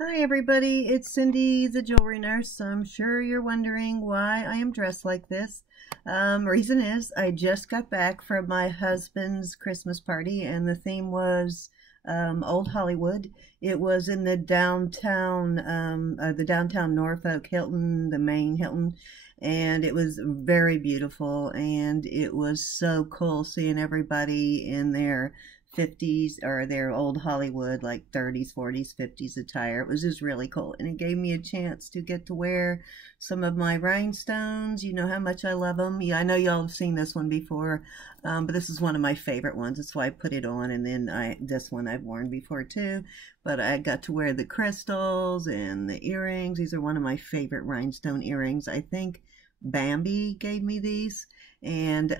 Hi everybody, it's Cindy, the jewelry nurse. I'm sure you're wondering why I am dressed like this. Reason is I just got back from my husband's Christmas party and the theme was Old Hollywood. It was in the downtown Norfolk Hilton, the main Hilton, and it was very beautiful and it was so cool seeing everybody in their 50s or their old Hollywood, like 30s, 40s, 50s attire. It was just really cool. And it gave me a chance to get to wear some of my rhinestones. You know how much I love them. Yeah, I know y'all have seen this one before, but this is one of my favorite ones. That's why I put it on. And then this one I've worn before too. But I got to wear the crystals and the earrings. These are one of my favorite rhinestone earrings. I think Bambi gave me these. And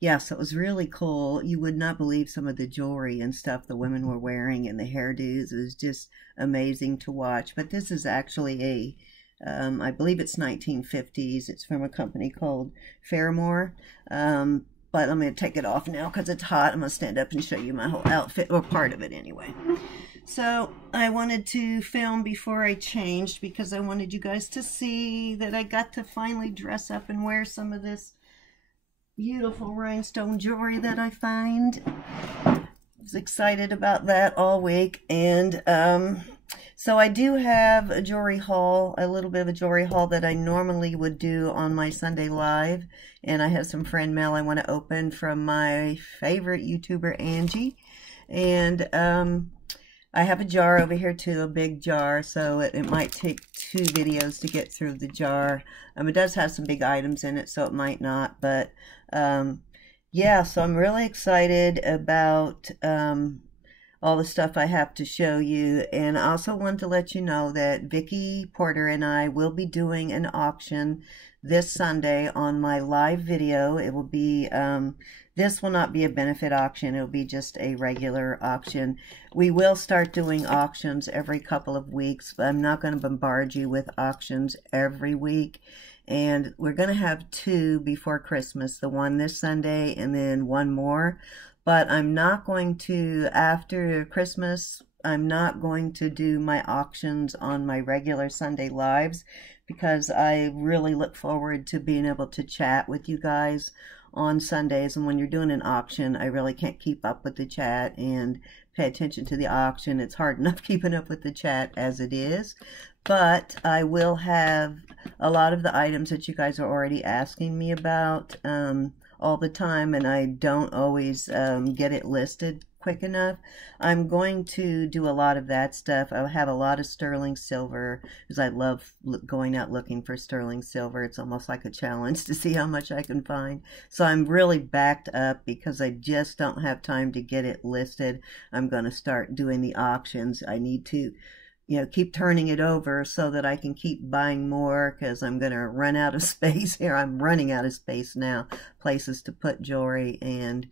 yeah, so it was really cool. You would not believe some of the jewelry and stuff the women were wearing and the hairdos. It was just amazing to watch. But this is actually I believe it's 1950s. It's from a company called Fairmore. But I'm going to take it off now because it's hot. I'm going to stand up and show you my whole outfit, or part of it anyway. So I wanted to film before I changed because I wanted you guys to see that I got to finally dress up and wear some of this beautiful rhinestone jewelry that I find. I was excited about that all week. And so I do have a jewelry haul, a little bit of a jewelry haul that I normally would do on my Sunday Live. And I have some friend mail I want to open from my favorite YouTuber, Angie. And I have a jar over here too, a big jar, so it might take 2 videos to get through the jar. It does have some big items in it, so it might not, but yeah, so I'm really excited about all the stuff I have to show you. And I also want to let you know that Vicki Porter and I will be doing an auction this Sunday on my live video. It will be this will not be a benefit auction. It'll be just a regular auction. We will start doing auctions every couple of weeks, but I'm not going to bombard you with auctions every week. And we're going to have 2 before Christmas, the one this Sunday and then one more. But I'm not going to, after Christmas, I'm not going to do my auctions on my regular Sunday lives because I really look forward to being able to chat with you guys on Sundays. And when you're doing an auction, I really can't keep up with the chat and pay attention to the auction. It's hard enough keeping up with the chat as it is. But I will have a lot of the items that you guys are already asking me about all the time, and I don't always get it listed quick enough. I'm going to do a lot of that stuff. I'll have a lot of sterling silver because I love going out looking for sterling silver. It's almost like a challenge to see how much I can find. So I'm really backed up because I just don't have time to get it listed. I'm going to start doing the auctions. I need to keep turning it over so that I can keep buying more because I'm going to run out of space here. I'm running out of space now, places to put jewelry, and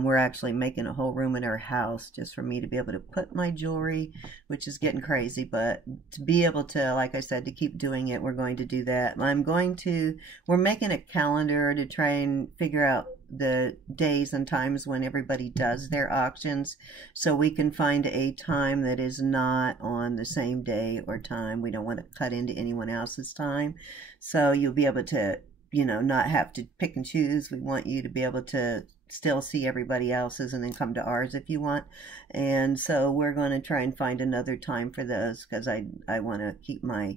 we're actually making a whole room in our house just for me to be able to put my jewelry, which is getting crazy, but to be able to, like I said, to keep doing it, we're going to do that. We're making a calendar to try and figure out the days and times when everybody does their auctions so we can find a time that is not on the same day or time. We don't want to cut into anyone else's time. So you'll be able to, not have to pick and choose. We want you to be able to still see everybody else's and then come to ours if you want. And so we're going to try and find another time for those because I want to keep my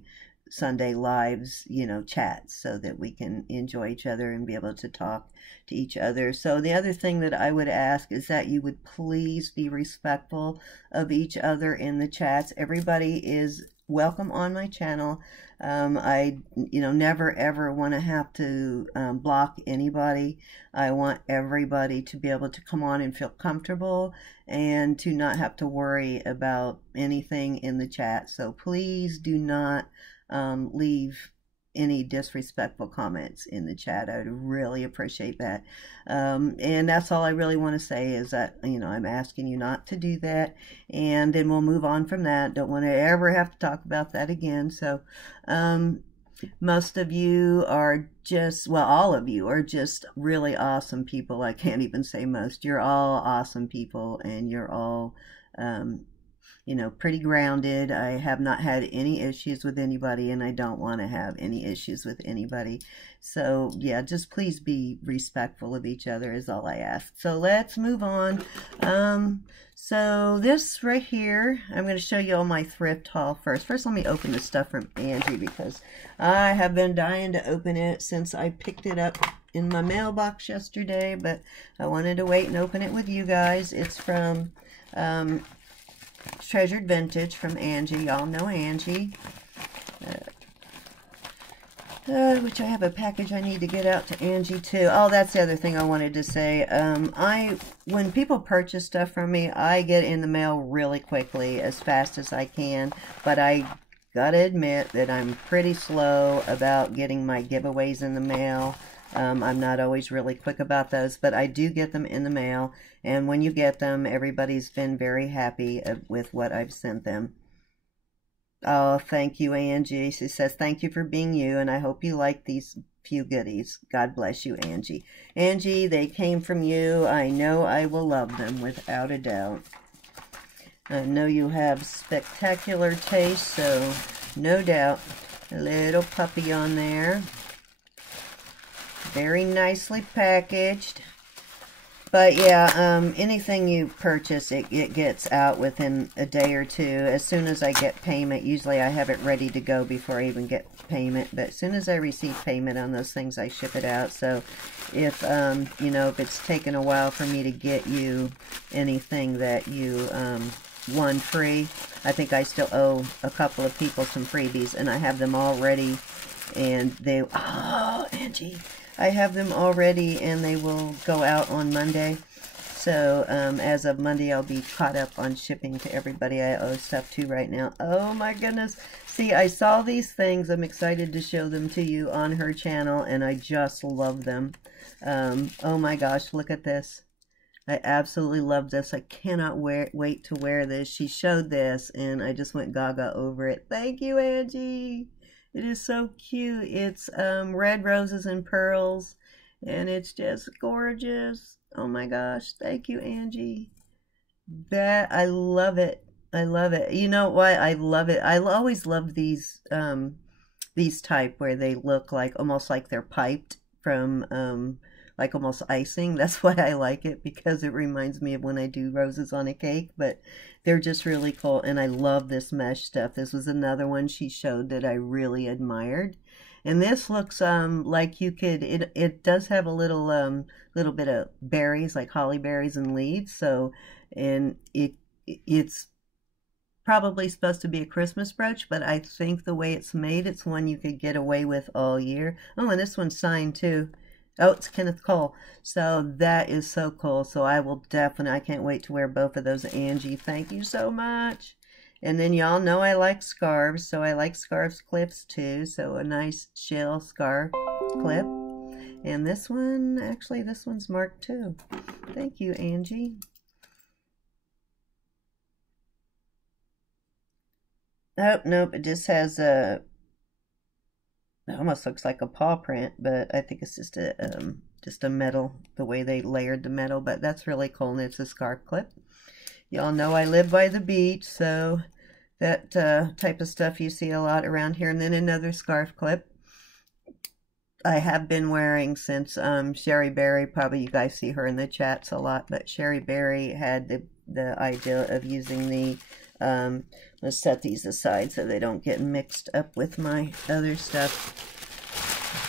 Sunday lives, chats so that we can enjoy each other and be able to talk to each other. So the other thing that I would ask is that you would please be respectful of each other in the chats. Everybody is welcome on my channel. I never ever want to have to block anybody. I want everybody to be able to come on and feel comfortable and to not have to worry about anything in the chat. So please do not leave any disrespectful comments in the chat. I would really appreciate that. And that's all I really want to say is that, I'm asking you not to do that. And then we'll move on from that. Don't want to ever have to talk about that again. So, most of you are just, well, all of you are just really awesome people. I can't even say most. You're all awesome people and you're all, you know, pretty grounded. I have not had any issues with anybody, and I don't want to have any issues with anybody. So yeah, just please be respectful of each other is all I ask. So let's move on. So this right here, I'm going to show you all my thrift haul first. First, let me open the stuff from Angie because I have been dying to open it since I picked it up in my mailbox yesterday, but I wanted to wait and open it with you guys. It's from Treasured Vintage from Angie. Y'all know Angie. Which I have a package I need to get out to Angie too. Oh, that's the other thing I wanted to say. When people purchase stuff from me, I get in the mail really quickly, as fast as I can. But I gotta admit that I'm pretty slow about getting my giveaways in the mail. I'm not always really quick about those, but I do get them in the mail. And when you get them, everybody's been very happy with what I've sent them. Oh, thank you, Angie. She says, thank you for being you, and I hope you like these few goodies. God bless you, Angie. Angie, they came from you. I know I will love them without a doubt. I know you have spectacular taste, so no doubt. A little puppy on there. Very nicely packaged. But yeah, anything you purchase, it gets out within a day or two. As soon as I get payment, usually I have it ready to go before I even get payment. But as soon as I receive payment on those things, I ship it out. So if, you know, if it's taken a while for me to get you anything that you won free, I think I still owe a couple of people some freebies. And I have them all ready. And they, oh, Angie, I have them all ready and they will go out on Monday. So as of Monday, I'll be caught up on shipping to everybody I owe stuff to right now. Oh my goodness. See, I saw these things. I'm excited to show them to you on her channel, and I just love them. Oh my gosh, look at this. I absolutely love this. I cannot wait to wear this. She showed this and I just went gaga over it. Thank you, Angie. It is so cute. It's red roses and pearls, and it's just gorgeous. Oh my gosh, thank you, Angie. I love it. I love it. You know why I love it? I always love these type where they look like almost like they're piped from like almost icing. That's why I like it, because it reminds me of when I do roses on a cake. But they're just really cool, and I love this mesh stuff. This was another one she showed that I really admired. And this looks like you could, it does have a little bit of berries, like holly berries and leaves. So, and it's probably supposed to be a Christmas brooch, but I think the way it's made, it's one you could get away with all year. Oh, and this one's signed too. Oh, it's Kenneth Cole. So that is so cool. So I will definitely, I can't wait to wear both of those. Angie, thank you so much. And then y'all know I like scarves. So I like scarves clips too. So a nice shell scarf clip. And this one, actually this one's marked too. Thank you, Angie. Oh, nope, it just has a, it almost looks like a paw print, but I think it's just a metal, the way they layered the metal. But that's really cool, and it's a scarf clip. Y'all know I live by the beach, so that type of stuff you see a lot around here. And then another scarf clip I have been wearing since Sherry Berry. Probably you guys see her in the chats a lot, but Sherry Berry had the idea of using the let's set these aside so they don't get mixed up with my other stuff.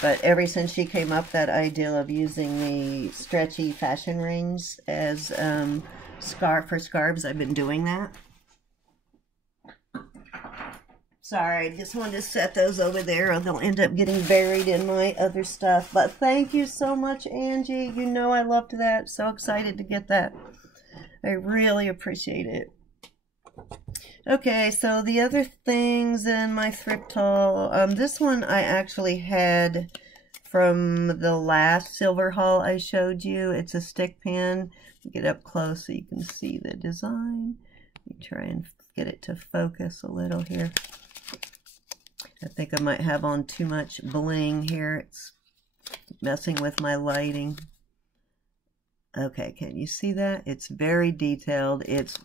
But ever since she came up, that idea of using the stretchy fashion rings as scarves, I've been doing that. Sorry, I just wanted to set those over there, or they'll end up getting buried in my other stuff. But thank you so much, Angie. You know I loved that. So excited to get that. I really appreciate it. Okay, so the other things in my thrift haul, this one I actually had from the last silver haul I showed you. It's a stick pin. Get up close so you can see the design. Let me try and get it to focus a little here. I think I might have on too much bling here. It's messing with my lighting. Okay, can you see that? It's very detailed. It's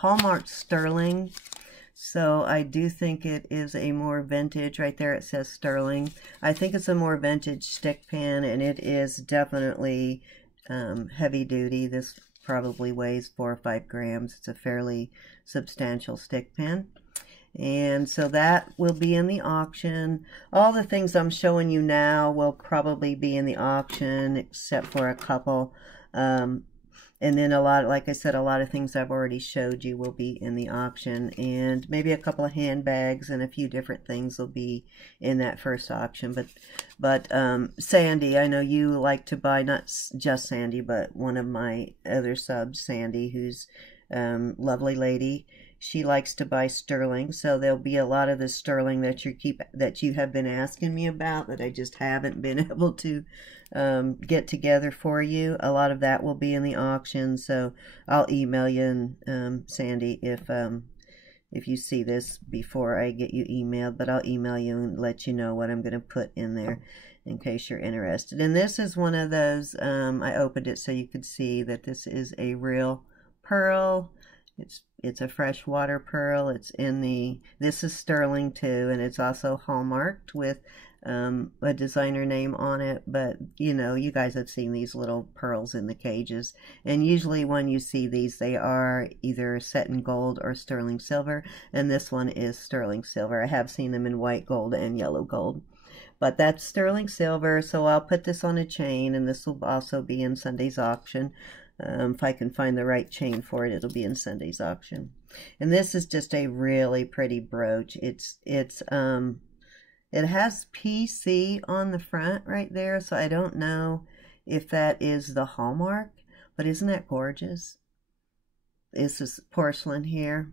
Hallmark sterling. So I do think it is a more vintage. Right there it says sterling. I think it's a more vintage stick pan, and it is definitely heavy duty. This probably weighs 4 or 5 grams. It's a fairly substantial stick pan. And so that will be in the auction. All the things I'm showing you now will probably be in the auction, except for a couple. And then a lot, like I said, a lot of things I've already showed you will be in the auction. And maybe a couple of handbags and a few different things will be in that first auction. But Sandy, I know you like to buy, not just Sandy, but one of my other subs, Sandy, who's lovely lady. She likes to buy sterling, so there'll be a lot of the sterling that you have been asking me about that I just haven't been able to get together for you. A lot of that will be in the auction, so I'll email you, and Sandy, if you see this before I get you emailed, but I'll email you and let you know what I'm going to put in there in case you're interested. And this is one of those, I opened it so you could see that this is a real pearl. It's a freshwater pearl. This is sterling too, and it's also hallmarked with a designer name on it. But you know, you guys have seen these little pearls in the cages, and usually when you see these, they are either set in gold or sterling silver, and this one is sterling silver. I have seen them in white gold and yellow gold, but that's sterling silver. So I'll put this on a chain, and this will also be in Sunday's auction. If I can find the right chain for it, it'll be in Sunday's auction. And this is just a really pretty brooch. It has PC on the front right there, so I don't know if that is the hallmark, but isn't that gorgeous? This is porcelain here.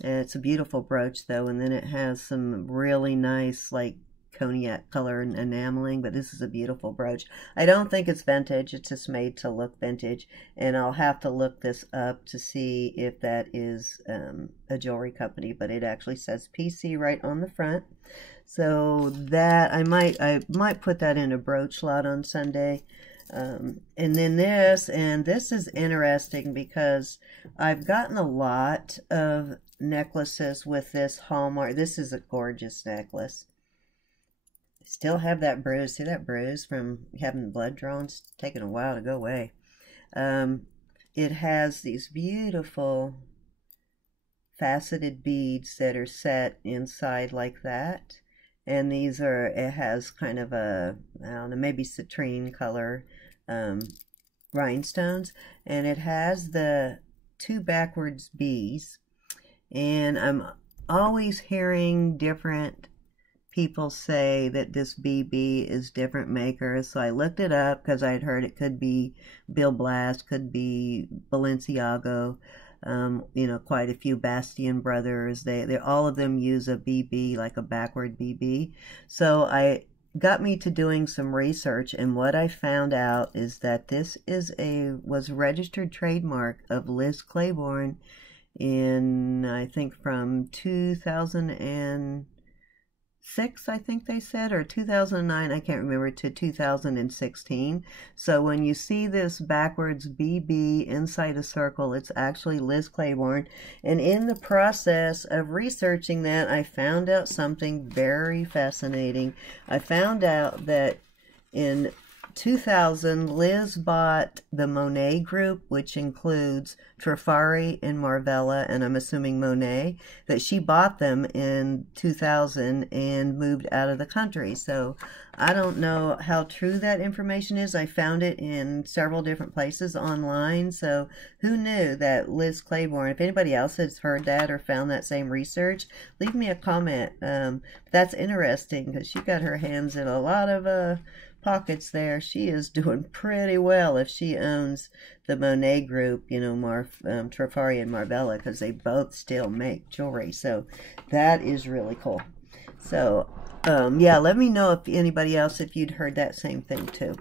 It's a beautiful brooch though, and then it has some really nice like cognac color and enameling, but this is a beautiful brooch. I don't think it's vintage, it's just made to look vintage, and I'll have to look this up to see if that is a jewelry company, but it actually says PC right on the front. So that I might put that in a brooch lot on Sunday. And then this is interesting because I've gotten a lot of necklaces with this hallmark. This is a gorgeous necklace. Still have that bruise. See that bruise from having blood drawn? It's taken a while to go away. It has these beautiful faceted beads that are set inside like that. And these are, it has kind of a, I don't know, maybe citrine color rhinestones. And it has the 2 backwards B's. And I'm always hearing different people say that this BB is different makers, so I looked it up because I'd heard it could be Bill Blast, could be Balenciaga, you know, quite a few Bastian brothers. They all of them use a BB, like a backward BB. So I got me to doing some research, and what I found out is that this was registered trademark of Liz Claiborne in, I think, from 2006, I think they said, or 2009, I can't remember, to 2016. So when you see this backwards BB inside a circle, it's actually Liz Claiborne. And in the process of researching that, I found out something very fascinating. I found out that in 2000, Liz bought the Monet group, which includes Trifari and Marvella, and I'm assuming Monet, that she bought them in 2000 and moved out of the country. So I don't know how true that information is. I found it in several different places online. So who knew that Liz Claiborne, if anybody else has heard that or found that same research, leave me a comment. That's interesting because she got her hands in a lot of pockets there. She is doing pretty well if she owns the Monet group, you know, Trifari and Marvella, because they both still make jewelry. So that is really cool. So yeah, let me know if anybody else, if you'd heard that same thing too.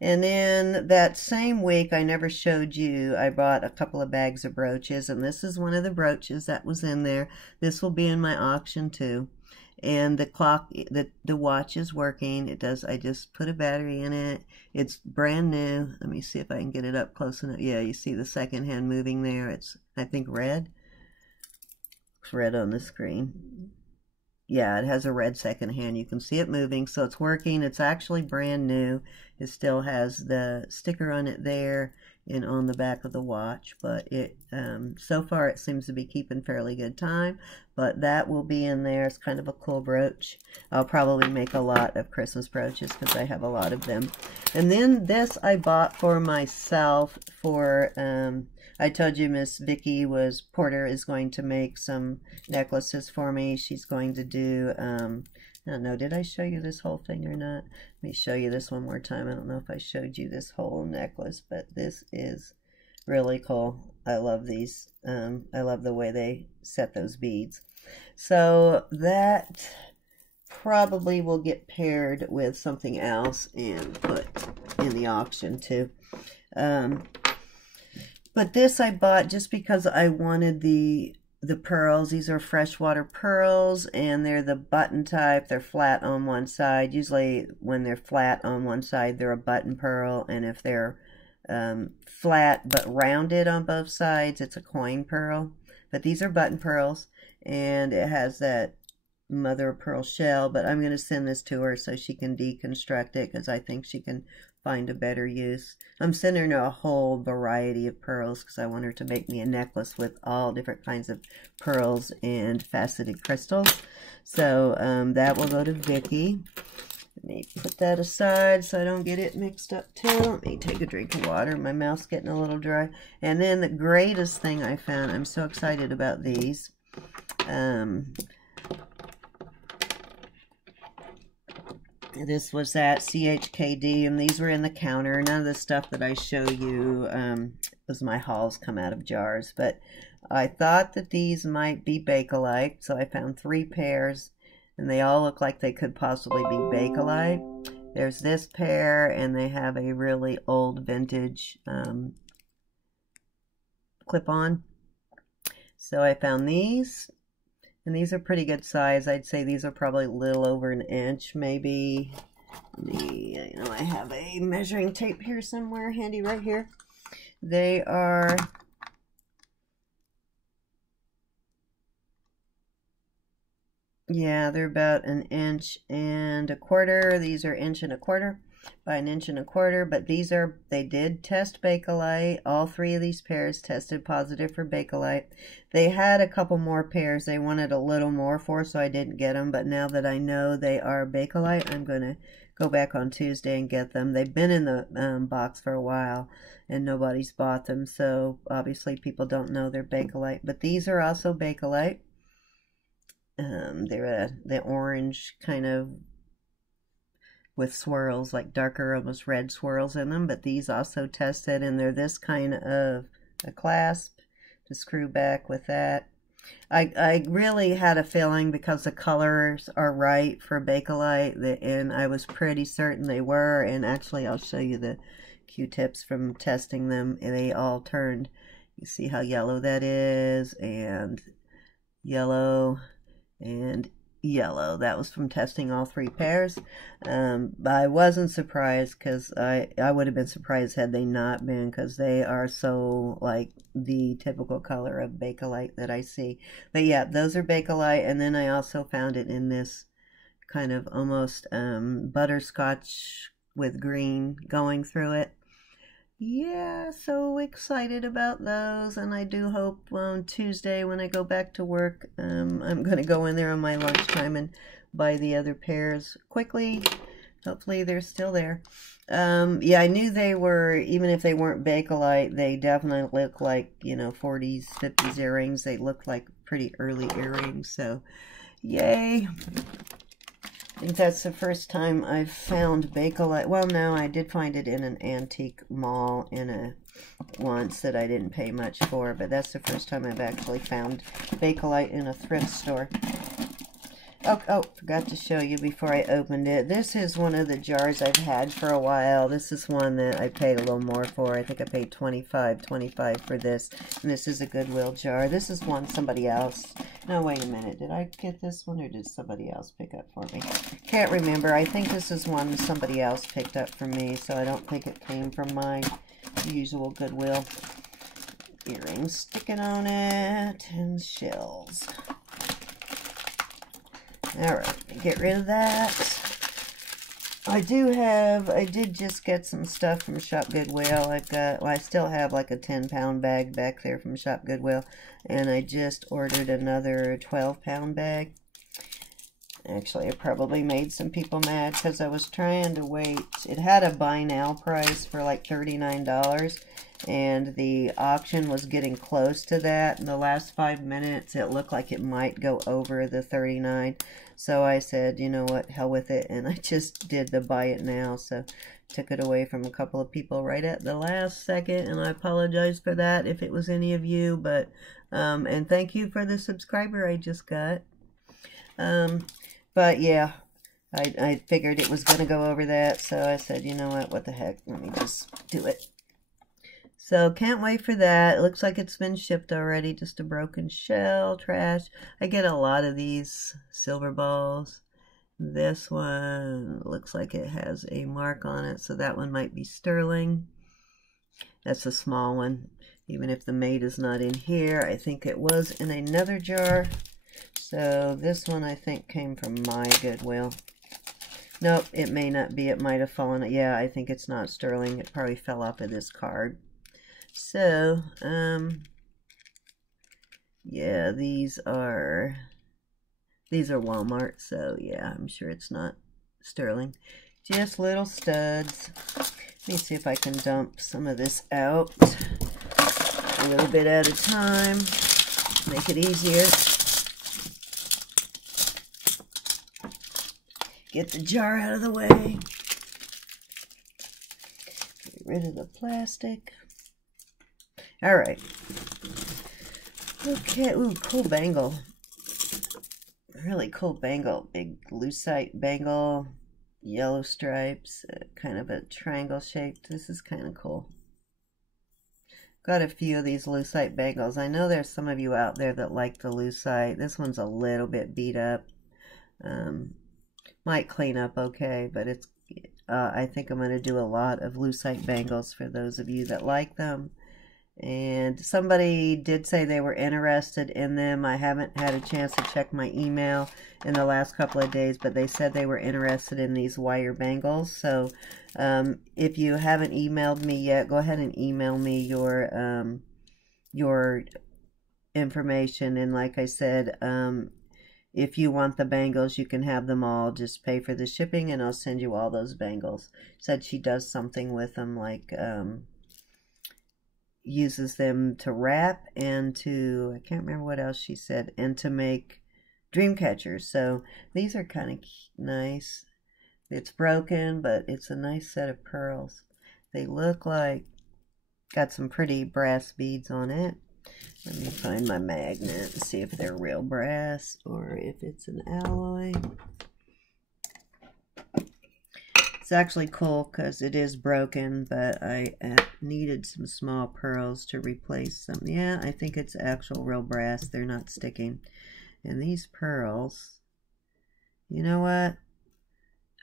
And then that same week, I never showed you, I bought a couple of bags of brooches, and this is one of the brooches that was in there. This will be in my auction too. And the clock, the watch is working. It does. I just put a battery in it. It's brand new. Let me see if I can get it up close enough. Yeah, you see the second hand moving there. It's, I think, red. It's red on the screen. Yeah, it has a red second hand. You can see it moving, so it's working. It's actually brand new. It still has the sticker on it there and on the back of the watch, but it so far it seems to be keeping fairly good time. But that will be in there. It's kind of a cool brooch. I'll probably make a lot of Christmas brooches because I have a lot of them. And then this I bought for myself for I told you Miss Vicky Porter is going to make some necklaces for me. She's going to do, I don't know, did I show you this whole thing or not? Let me show you this one more time. I don't know if I showed you this whole necklace, but this is really cool. I love these. I love the way they set those beads. So that probably will get paired with something else and put in the auction too. But this I bought just because I wanted the pearls. These are freshwater pearls, and they're the button type. They're flat on one side. Usually when they're flat on one side, they're a button pearl, and if they're flat but rounded on both sides, it's a coin pearl. But these are button pearls, and it has that mother of pearl shell, but I'm going to send this to her so she can deconstruct it because I think she can find a better use. I'm sending her a whole variety of pearls because I want her to make me a necklace with all different kinds of pearls and faceted crystals. So that will go to Vicky. Let me put that aside so I don't get it mixed up too. Let me take a drink of water. My mouth's getting a little dry. And then the greatest thing I found, I'm so excited about these. This was at CHKD, and these were in the counter. None of the stuff that I show you was my hauls come out of jars, but I thought that these might be Bakelite, so I found 3 pairs, and they all look like they could possibly be Bakelite. There's this pair, and they have a really old vintage clip-on. So I found these. And these are pretty good size. I'd say these are probably a little over an inch, maybe. You know, I have a measuring tape here somewhere, handy right here. They are, yeah, they're about 1.25 inches. These are 1.25 inches by 1.25 inches, but these are, they did test Bakelite. All 3 of these pairs tested positive for Bakelite. They had a couple more pairs they wanted a little more for, so I didn't get them, but now that I know they are Bakelite, I'm going to go back on Tuesday and get them. They've been in the box for a while, and nobody's bought them, so obviously people don't know they're Bakelite, but these are also Bakelite. They're the orange kind of with swirls, like darker, almost red swirls in them, but these also tested, and they're this kind of a clasp to screw back with that. I really had a feeling because the colors are right for Bakelite, and I was pretty certain they were, and actually I'll show you the Q-tips from testing them, and they all turned, you see how yellow that is, and yellow, and yellow. That was from testing all 3 pairs. I wasn't surprised because I would have been surprised had they not been, because they are so like the typical color of Bakelite that I see. But yeah, those are Bakelite, and then I also found it in this kind of almost butterscotch with green going through it. Yeah, so excited about those, and I do hope on Tuesday when I go back to work, I'm going to go in there on my lunchtime and buy the other pairs quickly. Hopefully they're still there. Yeah, I knew they were, even if they weren't Bakelite, they definitely look like, you know, 40s, 50s earrings. They look like pretty early earrings, so yay. I think that's the first time I've found Bakelite. Well, no, I did find it in an antique mall once that I didn't pay much for, but that's the first time I've actually found Bakelite in a thrift store. Oh, forgot to show you before I opened it. This is one of the jars I've had for a while. This is one that I paid a little more for. I think I paid $25 for this. And this is a Goodwill jar. This is one somebody else. No, wait a minute. Did I get this one or did somebody else pick up for me? Can't remember. I think this is one somebody else picked up for me, so I don't think it came from my usual Goodwill. earrings sticking on it and shells. Alright, get rid of that. I did just get some stuff from Shop Goodwill. I still have like a 10-pound bag back there from Shop Goodwill, and I just ordered another 12-pound bag. Actually, I probably made some people mad because I was trying to wait. It had a buy now price for like $39, and the auction was getting close to that. In the last 5 minutes, it looked like it might go over the $39. So I said, you know what, hell with it, and I just did the buy it now. So took it away from a couple of people right at the last second, and I apologize for that if it was any of you. But and thank you for the subscriber I just got. But yeah, I figured it was going to go over that, so I said, you know what the heck, let me just do it. So can't wait for that. It looks like it's been shipped already. Just a broken shell, trash. I get a lot of these silver balls. This one looks like it has a mark on it, so that one might be sterling. That's a small one. Even if the mate is not in here, I think it was in another jar. So this one I think came from my Goodwill. Nope, it may not be. It might have fallen. Yeah, I think it's not sterling. It probably fell off of this card. So, yeah, these are Walmart, so yeah, I'm sure it's not sterling. Just little studs. Let me see if I can dump some of this out a little bit at a time. Make it easier. Get the jar out of the way. Get rid of the plastic. All right. Okay. Ooh, cool bangle. Really cool bangle. Big lucite bangle. Yellow stripes. Kind of a triangle shaped. This is kind of cool. Got a few of these lucite bangles. I know there's some of you out there that like the lucite. This one's a little bit beat up. Might clean up okay, but it's I think I'm going to do a lot of lucite bangles for those of you that like them. And somebody did say they were interested in them. I haven't had a chance to check my email in the last couple of days, but they said they were interested in these wire bangles. So if you haven't emailed me yet, go ahead and email me your information. And like I said, if you want the bangles, you can have them all. Just pay for the shipping and I'll send you all those bangles. Said she does something with them, like uses them to wrap and to, I can't remember what else she said, and to make dream catchers. So these are kind of nice. It's broken, but it's a nice set of pearls. They look like, got some pretty brass beads on it. Let me find my magnet and see if they're real brass or if it's an alloy. It's actually cool because it is broken, but I needed some small pearls to replace some. Yeah, I think it's actual real brass. They're not sticking. And these pearls, you know what?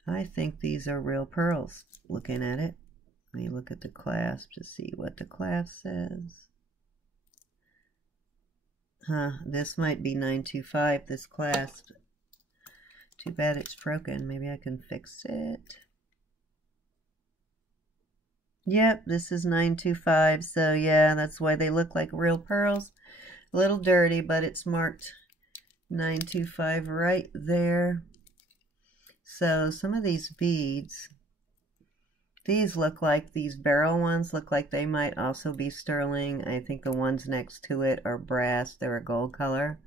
I think these are real pearls. Looking at it. Let me look at the clasp to see what the clasp says. Huh, this might be 925, this clasp. Too bad it's broken. Maybe I can fix it. Yep, this is 925, so yeah, that's why they look like real pearls. A little dirty, but it's marked 925 right there. So some of these beads, these look like, these barrel ones look like they might also be sterling. I think the ones next to it are brass. They're a gold color.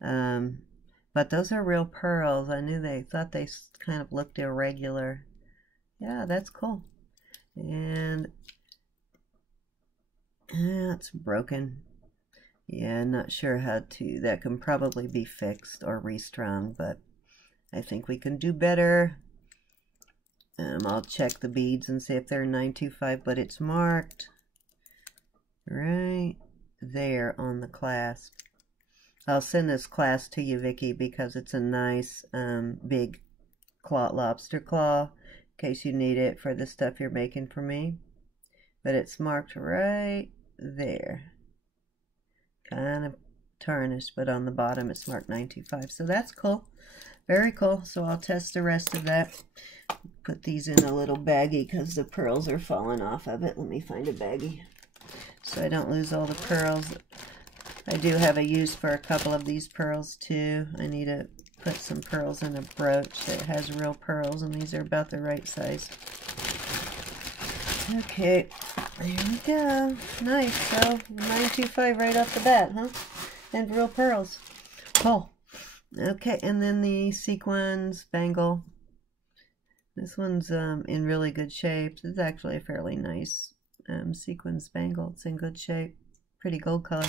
But those are real pearls. I knew they thought they kind of looked irregular. Yeah, that's cool. And it's broken. Yeah, I'm not sure how to, that can probably be fixed or restrung, but I think we can do better. I'll check the beads and see if they're 925, but it's marked right there on the clasp. I'll send this clasp to you, Vicki, because it's a nice big lobster claw, in case you need it for the stuff you're making for me. But it's marked right there. kind of tarnished, but on the bottom it's marked 925. So that's cool. Very cool. So I'll test the rest of that. Put these in a little baggie because the pearls are falling off of it. Let me find a baggie so I don't lose all the pearls. I do have a use for a couple of these pearls too. I need to put some pearls in a brooch that has real pearls, and these are about the right size. Okay, there we go. Nice. So 925 right off the bat, huh? And real pearls. Cool. Okay, and then the sequins bangle. This one's in really good shape. This is actually a fairly nice sequins bangle. It's in good shape. Pretty gold color.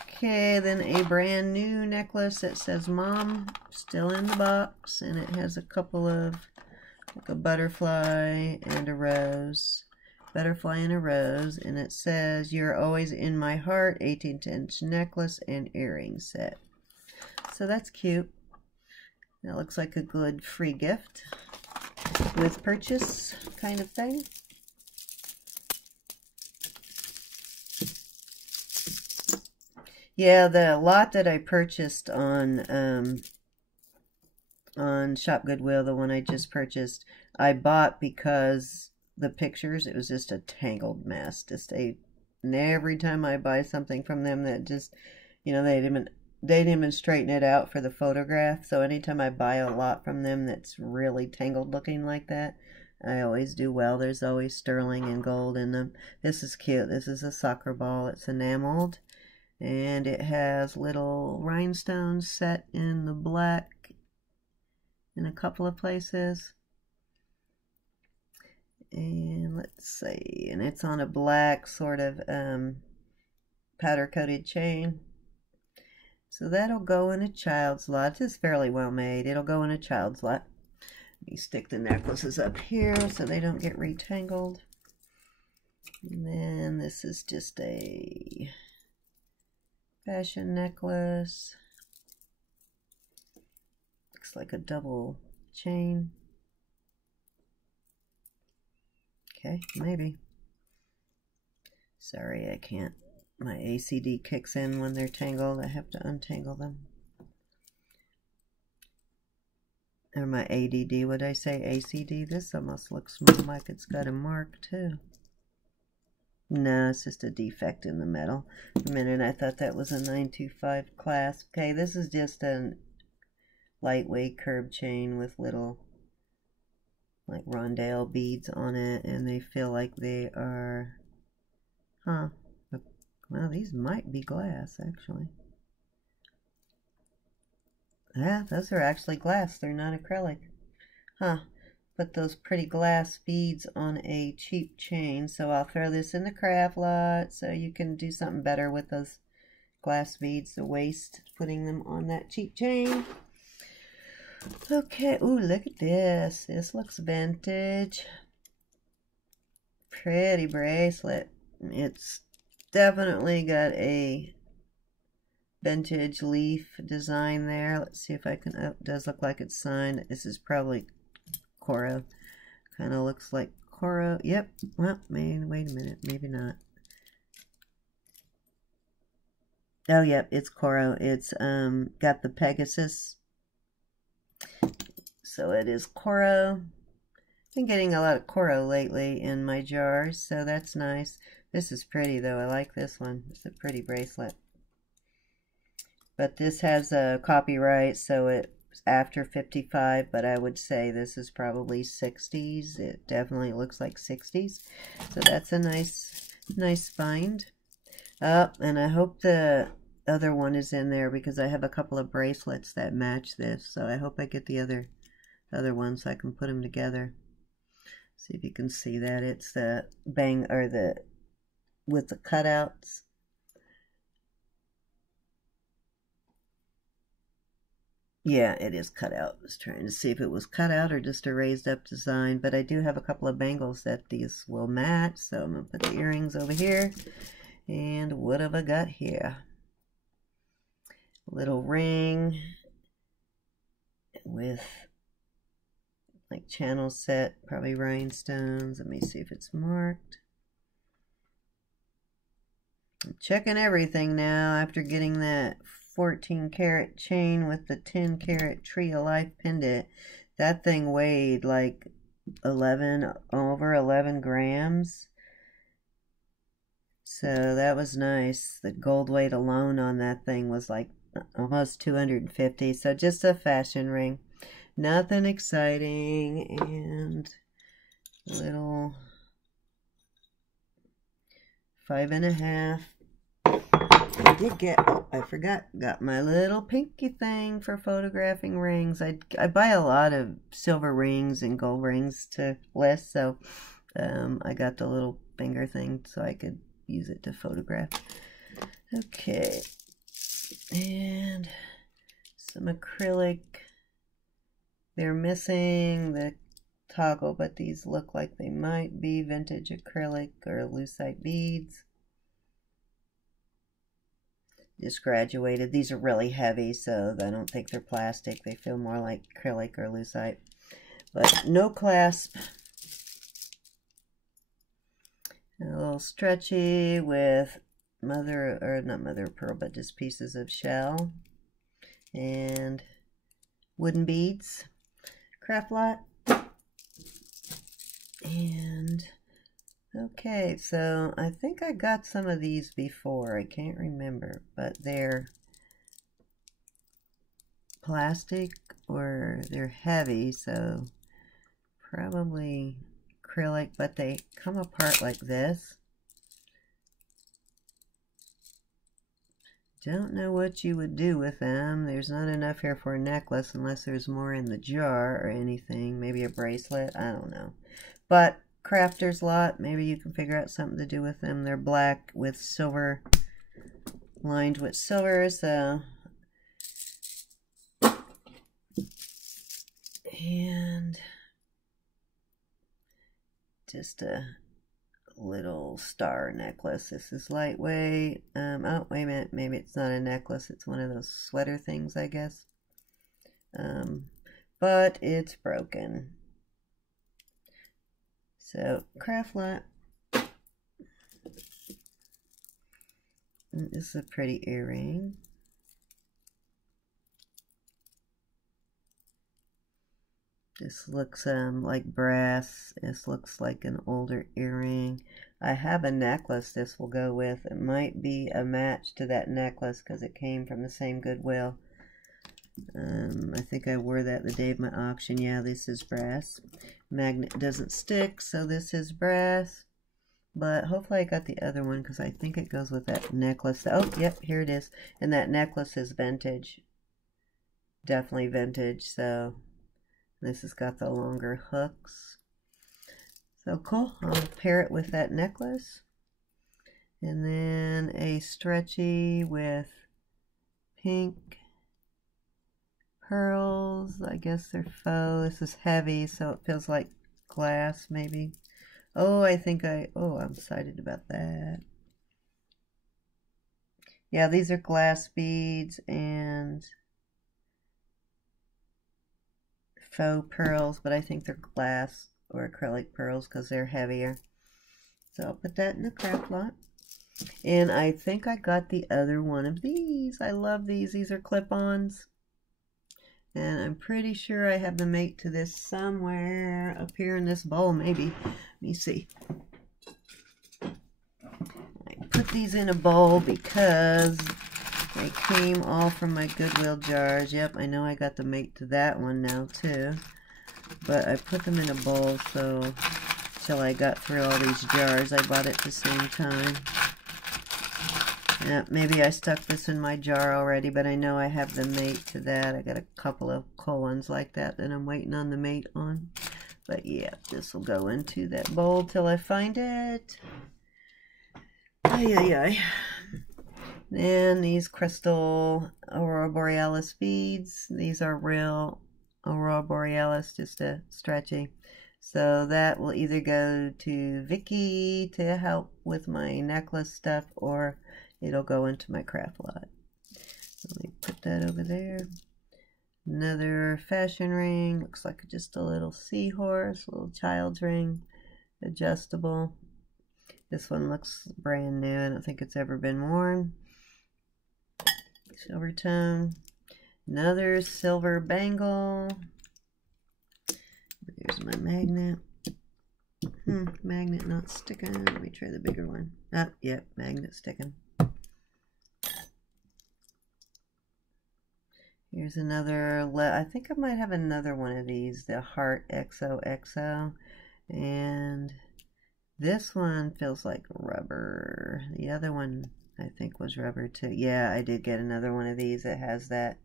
Okay, then a brand new necklace that says Mom, still in the box, and it has a couple of, like a butterfly and a rose. Butterfly and a rose, and it says, You're Always in My Heart, 18-inch necklace and earring set. So that's cute. That looks like a good free gift with purchase kind of thing. Yeah, the lot that I purchased on Shop Goodwill, the one I just purchased, I bought because the pictures, it was just a tangled mess. And every time I buy something from them that just, you know, they didn't even straighten it out for the photograph. So anytime I buy a lot from them that's really tangled looking like that, I always do well. There's always sterling and gold in them. This is cute. This is a soccer ball. It's enameled, and it has little rhinestones set in the black in a couple of places. And let's see, and it's on a black sort of powder coated chain. So that'll go in a child's lot. It's fairly well made. It'll go in a child's lot. Let me stick the necklaces up here so they don't get retangled. And then this is just a fashion necklace. Looks like a double chain. Okay, maybe. Sorry, I can't. My ACD kicks in when they're tangled. I have to untangle them. Or my ADD, would I say ACD? This almost looks more like it's got a mark too. No, it's just a defect in the metal. For a minute I thought that was a 925 clasp. Okay, this is just a lightweight curb chain with little like rondelle beads on it, and they feel like they are, well, these might be glass actually. Yeah, those are actually glass. They're not acrylic. Put those pretty glass beads on a cheap chain. So I'll throw this in the craft lot so you can do something better with those glass beads. The waste, putting them on that cheap chain. Okay, ooh, look at this. This looks vintage. Pretty bracelet. It's definitely got a vintage leaf design there. Let's see if I can, oh, it does look like it's signed. This is probably Coro. Kind of looks like Coro. Yep. Well, wait a minute. Maybe not. Oh, yep, it's Coro. It's got the Pegasus. So it is Coro. Been getting a lot of Coro lately in my jars, so that's nice. This is pretty though. I like this one. It's a pretty bracelet. But this has a copyright, so it's after 55, but I would say this is probably 60s. It definitely looks like 60s. So that's a nice find. And I hope the other one is in there because I have a couple of bracelets that match this. So I hope I get the other one so I can put them together. See if you can see that. It's the bang, or the with the cutouts. Yeah, it is cut out. I was trying to see if it was cut out or just a raised up design, but I do have a couple of bangles that these will match, so I'm going to put the earrings over here. And what have I got here? A little ring with like channel set, probably rhinestones. Let me see if it's marked. I'm checking everything now after getting that 14 karat chain with the 10 karat Tree of Life pendant. That thing weighed like over 11 grams. So that was nice. The gold weight alone on that thing was like almost 250. So just a fashion ring. Nothing exciting. And a little 5.5. I did get, oh, I forgot, got my little pinky thing for photographing rings. I buy a lot of silver rings and gold rings to list, so I got the little finger thing so I could use it to photograph. Okay, and some acrylic. They're missing the toggle, but these look like they might be vintage acrylic or lucite beads. Just graduated. These are really heavy, so I don't think they're plastic. They feel more like acrylic or lucite. But no clasp. A little stretchy with not mother of pearl, but just pieces of shell. And wooden beads. Craft lot. And okay, so I think I got some of these before. I can't remember, but they're plastic or they're heavy, so probably acrylic, but they come apart like this. Don't know what you would do with them. There's not enough here for a necklace unless there's more in the jar or anything. Maybe a bracelet, I don't know. But crafter's lot, maybe you can figure out something to do with them. They're black with silver, lined with silver, so. And just a little star necklace. This is lightweight. Oh, wait a minute, maybe it's not a necklace, it's one of those sweater things, I guess. But it's broken. So, craft lot. This is a pretty earring. This looks like brass. This looks like an older earring. I have a necklace this will go with. It might be a match to that necklace because it came from the same Goodwill. I think I wore that the day of my auction. Yeah, this is brass. Magnet doesn't stick, so this is brass. But hopefully I got the other one because I think it goes with that necklace. Oh, yep, here it is. And that necklace is vintage. Definitely vintage, so this has got the longer hooks. So cool. I'll pair it with that necklace. And then a stretchy with pink pearls. I guess they're faux. This is heavy, so it feels like glass, maybe. Oh, I'm excited about that. Yeah, these are glass beads and faux pearls, but I think they're glass or acrylic pearls because they're heavier. So I'll put that in the craft lot. And I think I got the other one of these. I love these. These are clip-ons. And I'm pretty sure I have the mate to this somewhere up here in this bowl, maybe. Let me see. I put these in a bowl because they came all from my Goodwill jars. Yep, I know I got the mate to that one now too. But I put them in a bowl so till I got through all these jars I bought at the same time. Yeah, maybe I stuck this in my jar already, but I know I have the mate to that. I got a couple of cool ones like that I'm waiting on the mate on. But yeah, this will go into that bowl till I find it. Ay, ay, ay. Then these crystal Aurora Borealis beads. These are real Aurora Borealis, just a stretchy. So that will either go to Vicky to help with my necklace stuff, or it'll go into my craft lot. Let me put that over there. Another fashion ring. Looks like just a little seahorse, a little child's ring. Adjustable. This one looks brand new. I don't think it's ever been worn. Silver tone. Another silver bangle. Here's my magnet. Magnet not sticking. Let me try the bigger one. Oh, yep, magnet sticking. Here's another, I think I might have another one of these, the Heart XOXO. And this one feels like rubber. The other one I think was rubber too. Yeah, I did get another one of these that has that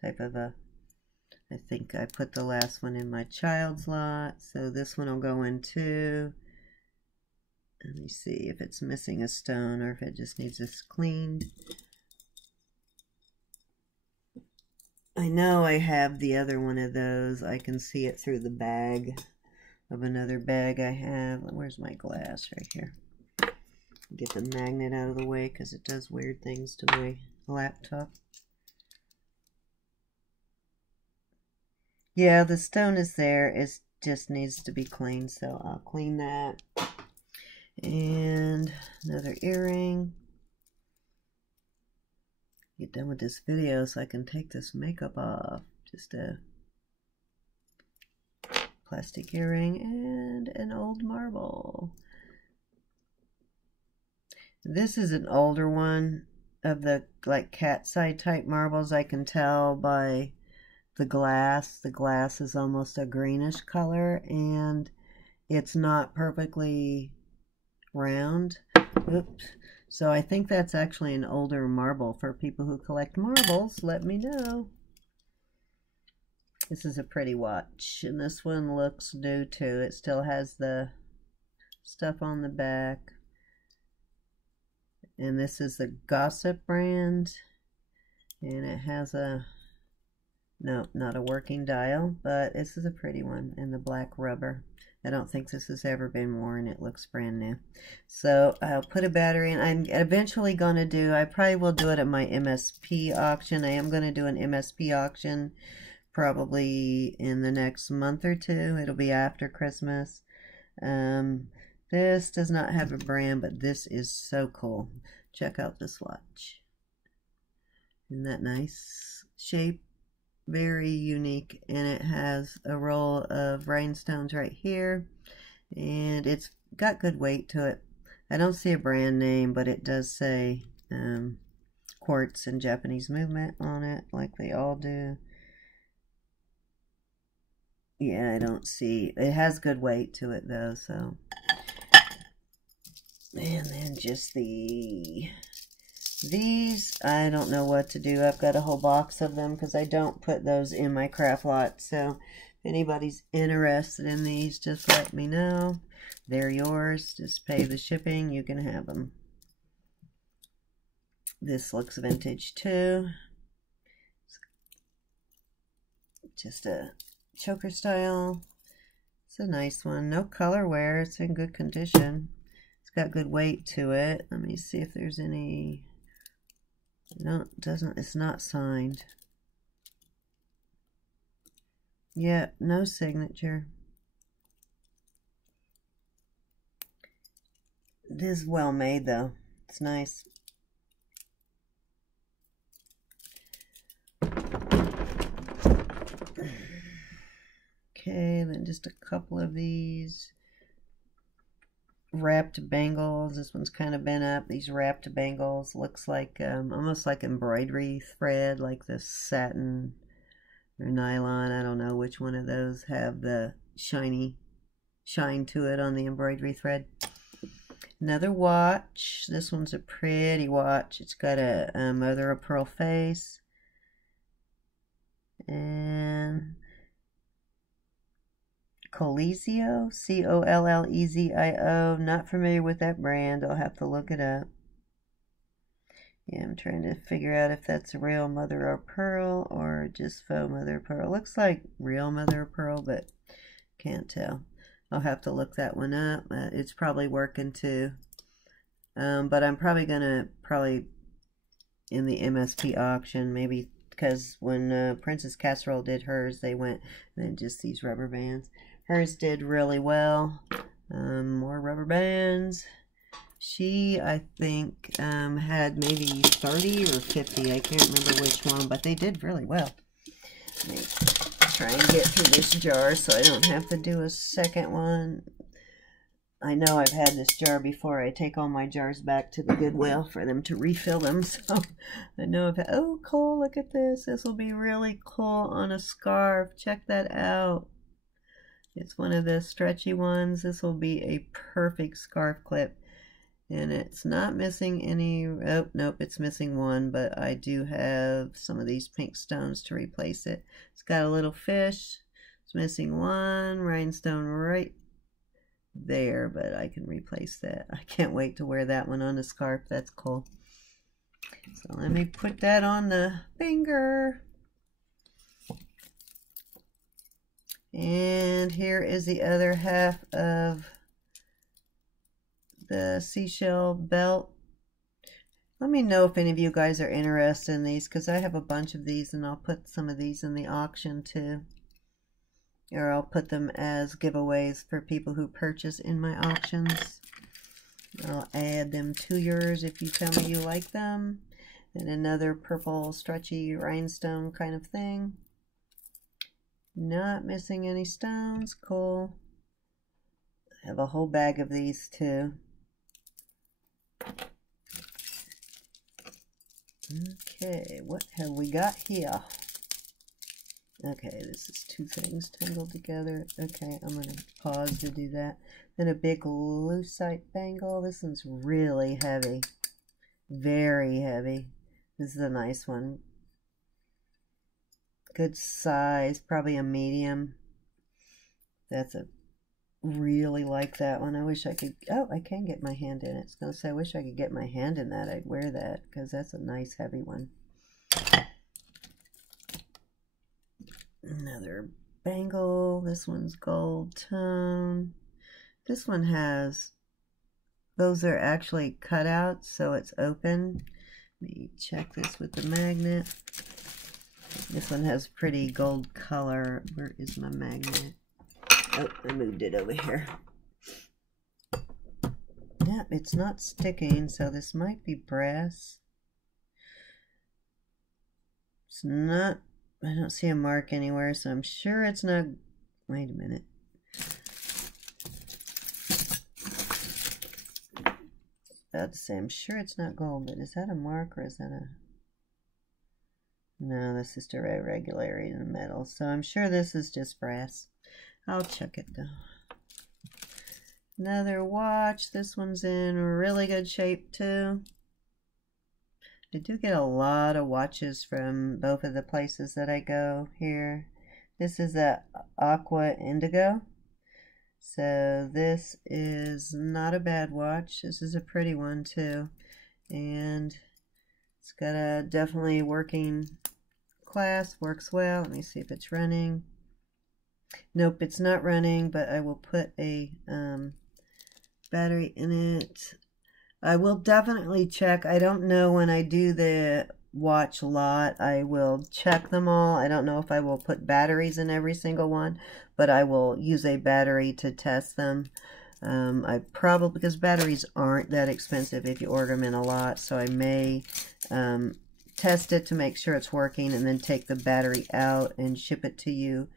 type of a, I think I put the last one in my child's lot. So this one will go in too. Let me see if it's missing a stone or if it just needs this cleaned. I know I have the other one of those. I can see it through the bag of another bag I have. Where's my glass? Right here. Get the magnet out of the way because it does weird things to my laptop. Yeah, the stone is there. It just needs to be cleaned, so I'll clean that. And another earring. Get done with this video so I can take this makeup off. Just a plastic earring and an old marble. This is an older one of the like cat's eye type marbles. I can tell by the glass. The glass is almost a greenish color and it's not perfectly round. Oops. So I think that's actually an older marble. For people who collect marbles, let me know. This is a pretty watch, and this one looks new too. It still has the stuff on the back. And this is the Gossip brand, and it has a, no, not a working dial, but this is a pretty one in the black rubber. I don't think this has ever been worn. It looks brand new. So I'll put a battery in. I'm eventually going to do, I probably will do it at my MSP auction. I am going to do an MSP auction probably in the next month or two. It'll be after Christmas. This does not have a brand, but this is so cool. Check out this watch. Isn't that nice? Shape. Very unique, and it has a roll of rhinestones right here, and it's got good weight to it. I don't see a brand name, but it does say quartz and Japanese movement on it, like they all do. Yeah, I don't see, it has good weight to it though, so. And then just these, I don't know what to do. I've got a whole box of them because I don't put those in my craft lot. So if anybody's interested in these, just let me know. They're yours. Just pay the shipping. You can have them. This looks vintage too. Just a choker style. It's a nice one. No color wear. It's in good condition. It's got good weight to it. Let me see if there's any... No, it doesn't, it's not signed. Yeah, no signature. This is well made though. It's nice. Okay, then just a couple of these wrapped bangles. This one's kind of bent up. These wrapped bangles looks like almost like embroidery thread, like the satin or nylon. I don't know which one of those have the shine to it on the embroidery thread. Another watch. This one's a pretty watch. It's got a mother of pearl face, and Colezio, Collezio. Not familiar with that brand. I'll have to look it up. Yeah, I'm trying to figure out if that's a real mother of pearl or just faux mother of pearl. Looks like real mother of pearl, but can't tell. I'll have to look that one up. It's probably working too. But I'm probably gonna in the MSP auction, maybe, because when Princess Casserole did hers, they went and then just these rubber bands. Hers did really well. More rubber bands. She, I think, had maybe 30 or 50. I can't remember which one, but they did really well. Let me try and get through this jar so I don't have to do a second one. I know I've had this jar before. I take all my jars back to the Goodwill for them to refill them. So I know I've had, oh, cool, look at this. This will be really cool on a scarf. Check that out. It's one of the stretchy ones. This will be a perfect scarf clip. And it's not missing any, oh, nope, it's missing one, but I do have some of these pink stones to replace it. It's got a little fish. It's missing one rhinestone right there, but I can replace that. I can't wait to wear that one on a scarf. That's cool. So let me put that on the finger. And here is the other half of the seashell belt. Let me know if any of you guys are interested in these, because I have a bunch of these and I'll put some of these in the auction too. Or I'll put them as giveaways for people who purchase in my auctions. I'll add them to yours if you tell me you like them. And another purple stretchy rhinestone kind of thing. Not missing any stones. Cool. I have a whole bag of these too. Okay, what have we got here? Okay, this is two things tangled together. Okay, I'm going to pause to do that. Then a big lucite bangle. This one's really heavy. Very heavy. This is a nice one. Good size, probably a medium. That's a really like that one. I wish I could, oh, I can get my hand in it. It's going to say, I wish I could get my hand in that. I'd wear that because that's a nice heavy one. Another bangle. This one's gold tone. This one has, those are actually cutouts, so it's open. Let me check this with the magnet. This one has pretty gold color. Where is my magnet? Oh, I moved it over here. Yeah, it's not sticking, so this might be brass. It's not, I don't see a mark anywhere, so I'm sure it's not, wait a minute. About to say, I'm sure it's not gold, but is that a mark or is that a, no, this is irregularity in the metal, so I'm sure this is just brass. I'll check it though. Another watch. This one's in really good shape too. I do get a lot of watches from both of the places that I go here. This is a aqua indigo. So this is not a bad watch. This is a pretty one too. And it's got a definitely working clasp, works well. Let me see if it's running. Nope, it's not running, but I will put a battery in it. I will definitely check. I don't know when I do the watch lot. I will check them all. I don't know if I will put batteries in every single one, but I will use a battery to test them. I probably, because batteries aren't that expensive if you order them in a lot, so I may test it to make sure it's working and then take the battery out and ship it to you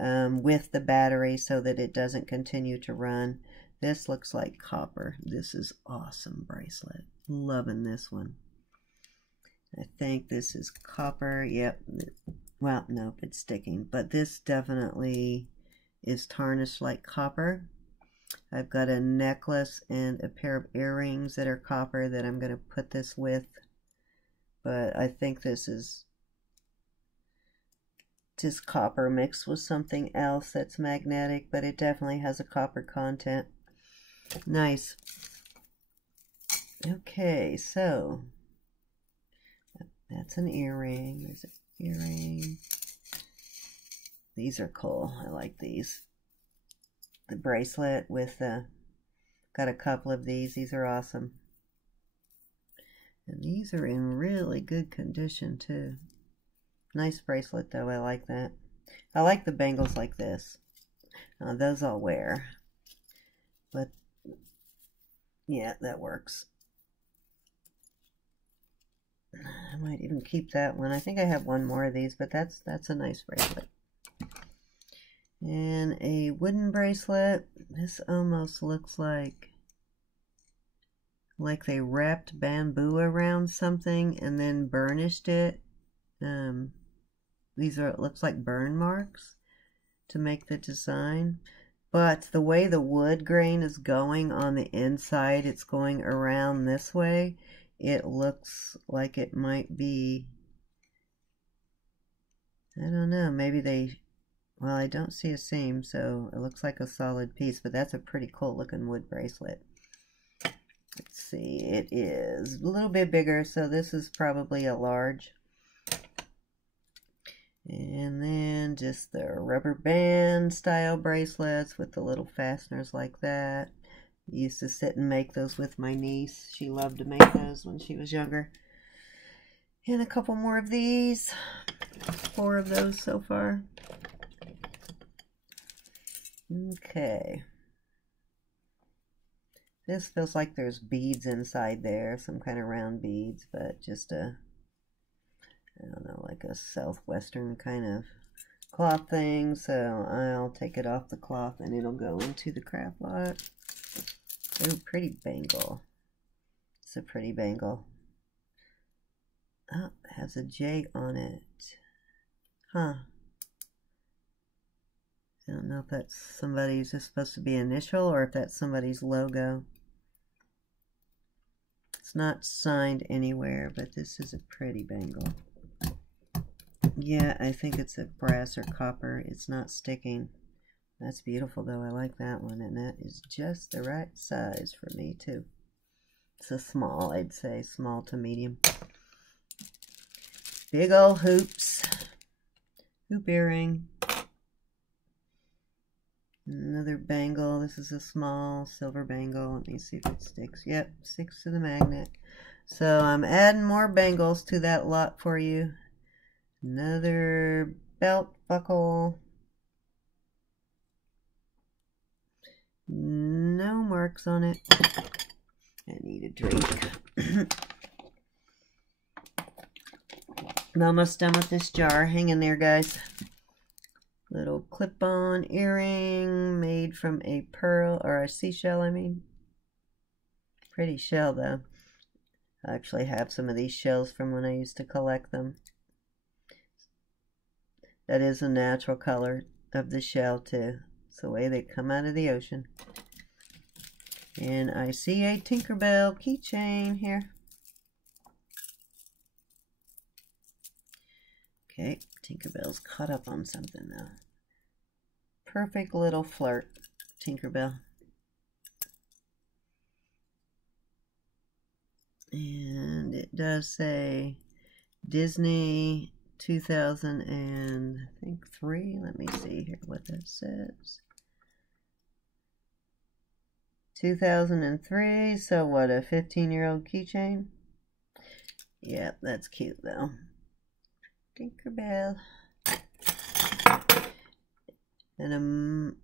with the battery so that it doesn't continue to run. This looks like copper. This is awesome bracelet. Loving this one. I think this is copper. Yep. Well, nope, it's sticking. But this definitely is tarnished like copper. I've got a necklace and a pair of earrings that are copper that I'm going to put this with. But I think this is just copper mixed with something else that's magnetic, but it definitely has a copper content. Nice. Okay, so that's an earring. There's an earring. These are cool. I like these. The bracelet with the, got a couple of these. These are awesome. And these are in really good condition too. Nice bracelet though. I like that. I like the bangles like this. Those I'll wear. But Yeah, that works. I might even keep that one. I think I have one more of these, but that's a nice bracelet. And a wooden bracelet. This almost looks like they wrapped bamboo around something and then burnished it. These are, it looks like burn marks to make the design. But the way the wood grain is going on the inside, it's going around this way. It looks like it might be, I don't know, maybe they, well, I don't see a seam, so it looks like a solid piece, but that's a pretty cool looking wood bracelet. Let's see, it is a little bit bigger, so this is probably a large. And then just the rubber band style bracelets with the little fasteners like that. I used to sit and make those with my niece. She loved to make those when she was younger. And a couple more of these. 4 of those so far. Okay. This feels like there's beads inside there, some kind of round beads, but just a, I don't know, like a southwestern kind of cloth thing. So I'll take it off the cloth and it'll go into the craft lot. Oh, pretty bangle. It's a pretty bangle. Oh, it has a J on it. Huh. I don't know if that's somebody's, is supposed to be initial or if that's somebody's logo. It's not signed anywhere, but this is a pretty bangle. Yeah, I think it's a brass or copper. It's not sticking. That's beautiful though. I like that one, and that is just the right size for me too. It's a small, I'd say, small to medium. Big old hoops. Hoop earring. Another bangle. This is a small silver bangle. Let me see if it sticks. Yep, sticks to the magnet. So I'm adding more bangles to that lot for you. Another belt buckle. No marks on it. I need a drink. I'm almost done with this jar. Hang in there, guys. Little clip-on earring made from a pearl, or a seashell, I mean. Pretty shell, though. I actually have some of these shells from when I used to collect them. That is a natural color of the shell, too. It's the way they come out of the ocean. And I see a Tinkerbell keychain here. Okay, Tinkerbell's caught up on something though. Perfect little flirt, Tinkerbell. And it does say Disney 2003. Let me see here what that says. 2003, so what, a 15-year-old keychain? Yeah, that's cute though. Tinkerbell. And a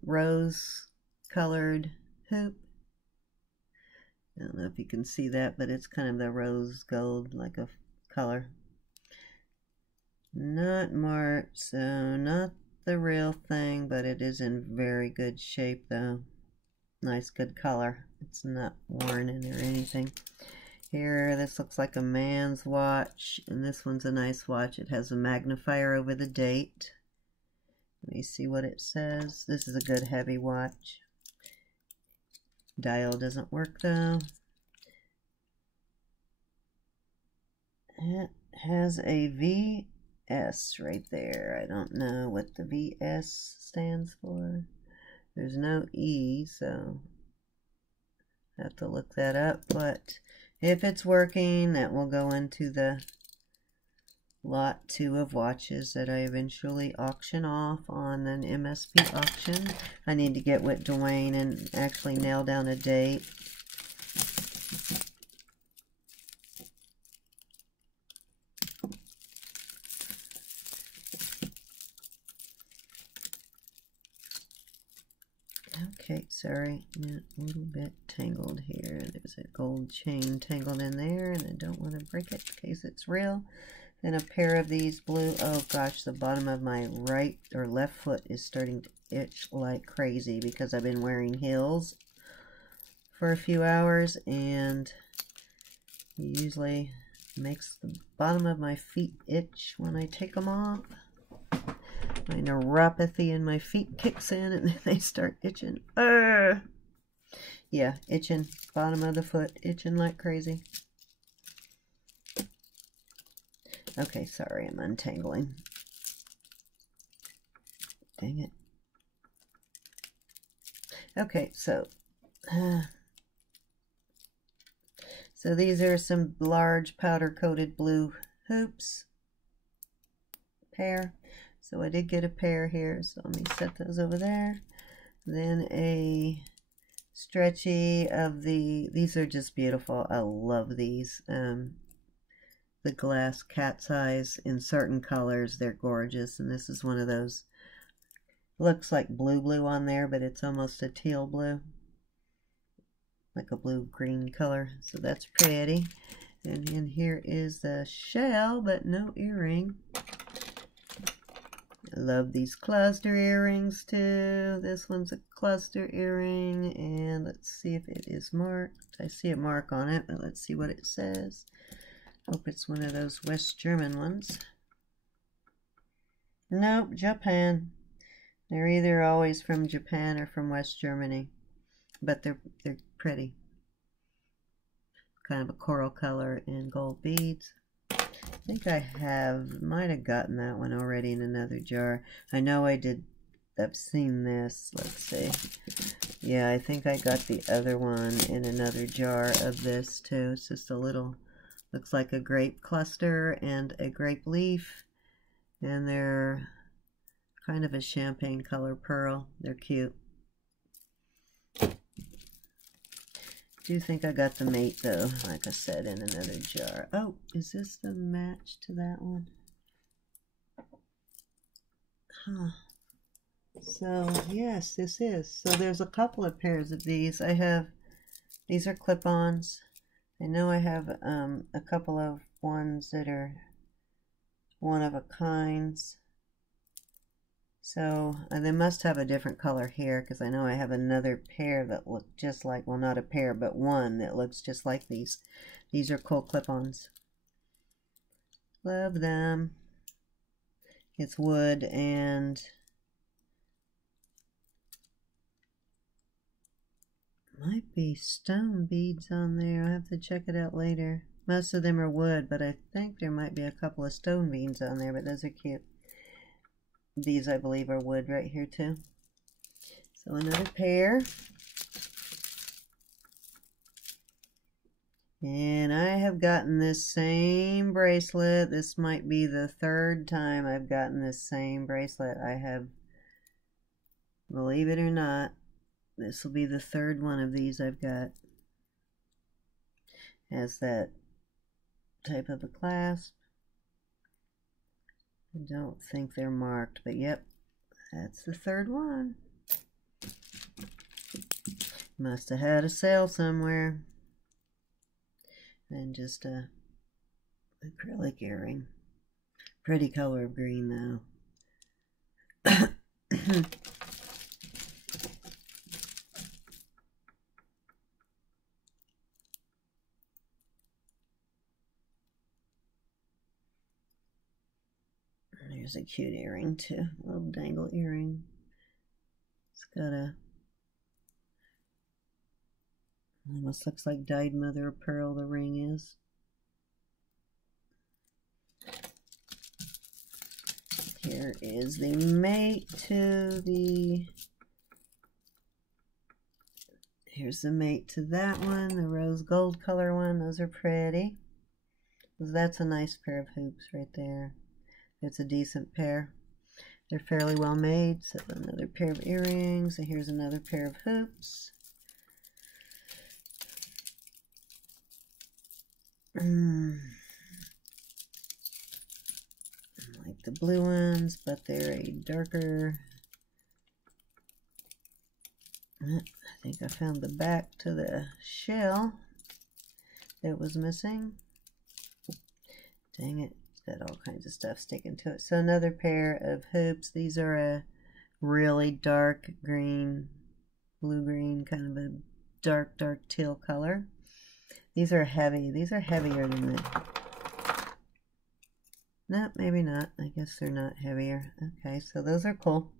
rose colored hoop. I don't know if you can see that, but it's kind of the rose gold like a color. Not marked, so not the real thing, but it is in very good shape though. Nice, good color. It's not worn in or anything. Here, this looks like a man's watch, and this one's a nice watch. It has a magnifier over the date. Let me see what it says. This is a good heavy watch. Dial doesn't work though. It has a VS right there. I don't know what the VS stands for. There's no E, so I have to look that up, but if it's working, that will go into the lot 2 of watches that I eventually auction off on an MSP auction. I need to get with Dwayne and actually nail down a date. Okay, sorry, yeah, a little bit tangled here. There's a gold chain tangled in there, and I don't want to break it in case it's real. Then a pair of these blue. Oh gosh, the bottom of my right or left foot is starting to itch like crazy because I've been wearing heels for a few hours, and it usually makes the bottom of my feet itch when I take them off. My neuropathy in my feet kicks in and then they start itching. Yeah, itching. Bottom of the foot itching like crazy. Okay, sorry, I'm untangling. Dang it. Okay, so these are some large powder-coated blue hoops. Pair. So I did get a pair here, so let me set those over there. Then a stretchy of these are just beautiful. I love these. The glass cat's eyes in certain colors. They're gorgeous, and this is one of those. Looks like blue on there, but it's almost a teal blue. Like a blue-green color, so that's pretty. And in here is the shell, but no earring. I love these cluster earrings too. This one's a cluster earring, and let's see if it is marked. I see a mark on it, but let's see what it says. Hope it's one of those West German ones. Nope, Japan. They're either always from Japan or from West Germany, but they're pretty. Kind of a coral color and gold beads. I think I might have gotten that one already in another jar. I know I did. I've seen this. Let's see. Yeah, I think I got the other one in another jar of this too. It's just a little, looks like a grape cluster and a grape leaf. And they're kind of a champagne color pearl. They're cute. I do think I got the mate though, like I said, in another jar. Oh, is this the match to that one? Huh. So, yes, this is. So there's a couple of pairs of these. These are clip-ons. I know I have a couple of ones that are one-of-a-kinds. So they must have a different color here, because I know I have another pair that look just like, well, not a pair, but one that looks just like these. These are cool clip-ons. Love them. It's wood and might be stone beads on there. I'll have to check it out later. Most of them are wood, but I think there might be a couple of stone beads on there, but those are cute. These, I believe, are wood right here, too. So another pair. And I have gotten this same bracelet. This might be the third time I've gotten this same bracelet. I have, believe it or not, this will be the third one of these I've got. Has that type of a clasp. I don't think they're marked, but yep, that's the third one. Must have had a sale somewhere. And just a acrylic earring. Pretty color of green though. There's a cute earring too, a little dangle earring. It's got a, almost looks like dyed mother of pearl, the ring is. Here is the mate to the, here's the mate to that one, the rose gold color one. Those are pretty. That's a nice pair of hoops right there. It's a decent pair. They're fairly well made. So another pair of earrings, and here's another pair of hoops. I like the blue ones, but they're a darker I think I found the back to the shell that was missing. Dang it, it's got all kinds of stuff sticking to it. So another pair of hoops. These are a really dark green, blue-green, kind of a dark teal color. These are heavy. These are heavier than the... No, maybe not. I guess they're not heavier. Okay, so those are cool.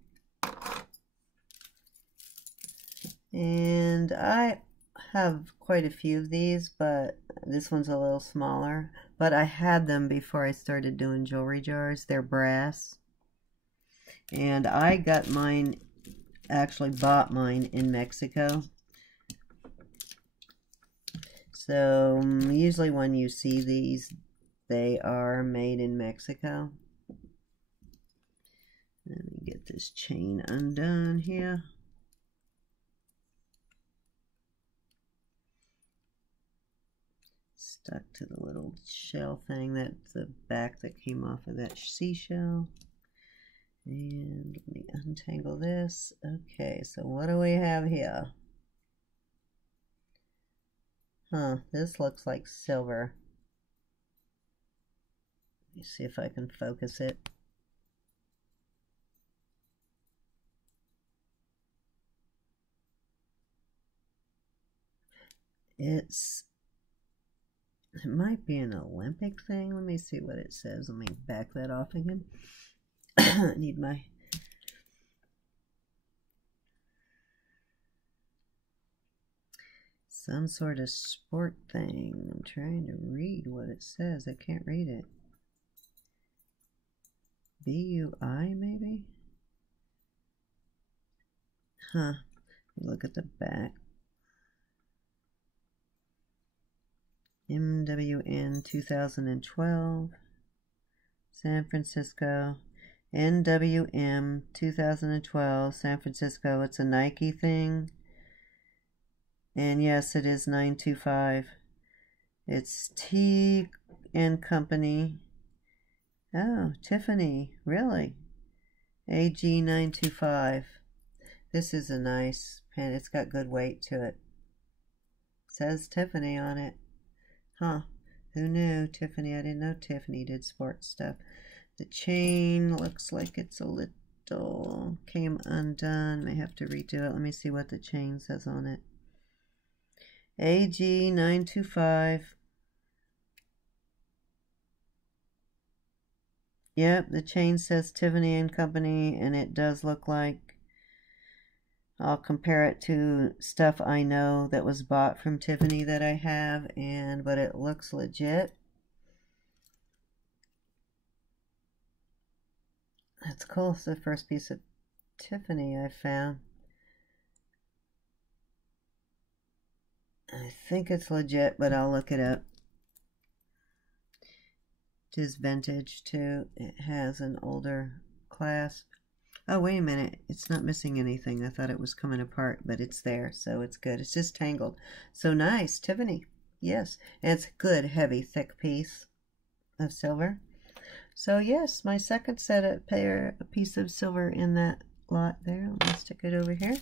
And I have quite a few of these, but this one's a little smaller. But I had them before I started doing jewelry jars. They're brass. And I got mine, actually bought mine in Mexico. So usually when you see these, they are made in Mexico. Let me get this chain undone here. Stuck to the little shell thing. That's the back that came off of that seashell. And let me untangle this. Okay, so what do we have here? Huh, this looks like silver. Let me see if I can focus it. It might be an Olympic thing. Let me see what it says. Let me back that off again. I need my... Some sort of sport thing. I'm trying to read what it says. I can't read it. BUI maybe? Huh. Look at the back. MWN 2012, San Francisco. NWM 2012, San Francisco. It's a Nike thing. And yes, it is 925. It's T and Company. Oh, Tiffany, really? AG 925. This is a nice pen. It's got good weight to it. It says Tiffany on it. Huh, who knew? Tiffany, I didn't know Tiffany did sports stuff. The chain looks like it's a little, came undone. May have to redo it. Let me see what the chain says on it. AG 925. Yep, the chain says Tiffany and Company, and it does look like, I'll compare it to stuff I know that was bought from Tiffany that I have, but it looks legit. That's cool. It's the first piece of Tiffany I found. I think it's legit, but I'll look it up. It is vintage too. It has an older clasp. Oh, wait a minute. It's not missing anything. I thought it was coming apart, but it's there, so it's good. It's just tangled. So nice. Tiffany. Yes. And it's a good, heavy, thick piece of silver. So yes, my second set of a piece of silver in that lot there. Let me stick it over here.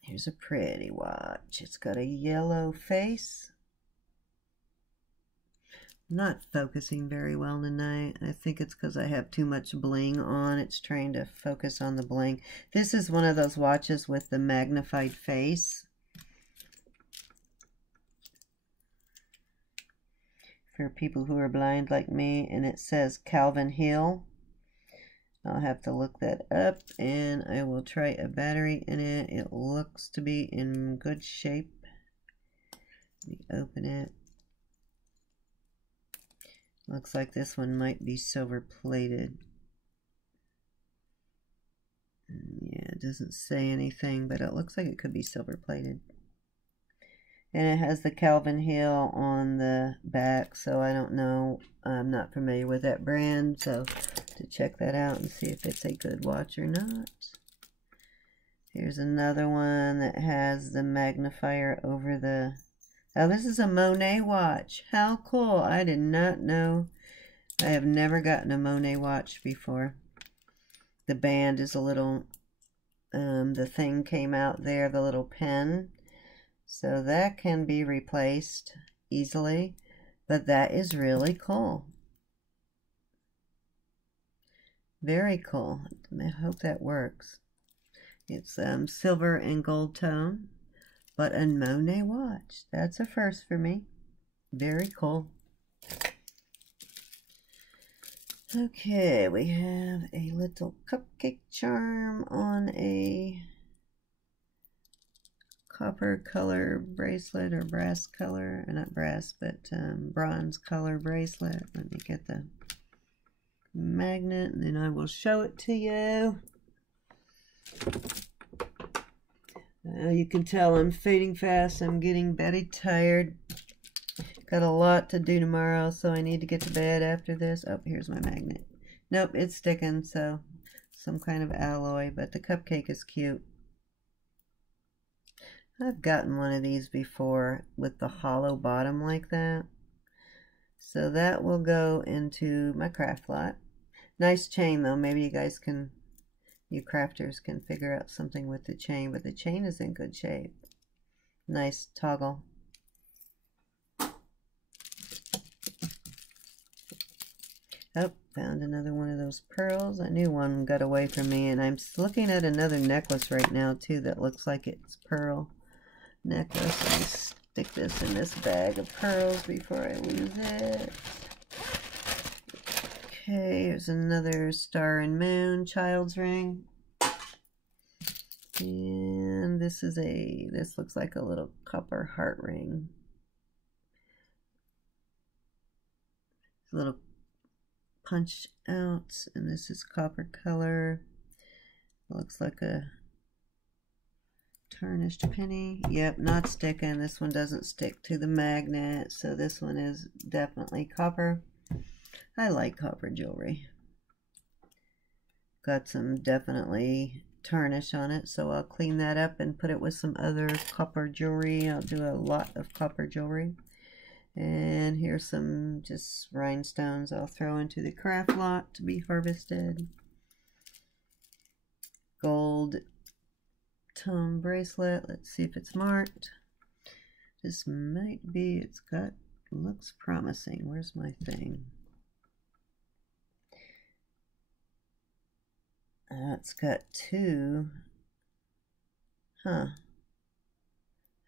Here's a pretty watch. It's got a yellow face. Not focusing very well tonight. I think it's because I have too much bling on. It's trying to focus on the bling. This is one of those watches with the magnified face. For people who are blind like me, and it says Calvin Hill. I'll have to look that up, and I will try a battery in it. It looks to be in good shape. Let me open it. Looks like this one might be silver plated. Yeah, it doesn't say anything, but it looks like it could be silver plated. And it has the Calvin Hill on the back, so I don't know. I'm not familiar with that brand, so to check that out and see if it's a good watch or not. Here's another one that has the magnifier over the... Oh, this is a Monet watch. How cool. I did not know. I have never gotten a Monet watch before. The band is a little the thing came out there, the little pen. So that can be replaced easily, but that is really cool. Very cool. I hope that works. It's silver and gold tone, but a Monet watch. That's a first for me. Very cool. Okay, we have a little cupcake charm on a copper color bracelet, or brass color, not brass, but bronze color bracelet. Let me get the magnet and then I will show it to you. You can tell I'm fading fast. I'm getting very tired. Got a lot to do tomorrow, so I need to get to bed after this. Oh, here's my magnet. Nope, it's sticking, so some kind of alloy, but the cupcake is cute. I've gotten one of these before with the hollow bottom like that. So that will go into my craft lot. Nice chain though. Maybe you guys can, you crafters can figure out something with the chain, but the chain is in good shape. Nice toggle. Oh, found another one of those pearls. I knew one got away from me, and I'm looking at another necklace right now too that looks like it's pearl necklace. Let me stick this in this bag of pearls before I lose it. Okay, here's another star and moon child's ring. And this is this looks like a little copper heart ring. It's a little punch out, and this is copper color. Looks like a tarnished penny. Yep, not sticking. This one doesn't stick to the magnet, so this one is definitely copper. I like copper jewelry. Got some definitely tarnish on it, so I'll clean that up and put it with some other copper jewelry. I'll do a lot of copper jewelry. And here's some just rhinestones I'll throw into the craft lot to be harvested. Gold tone bracelet. Let's see if it's marked. This might be, it's got, looks promising. Where's my thing? It's got two. Huh.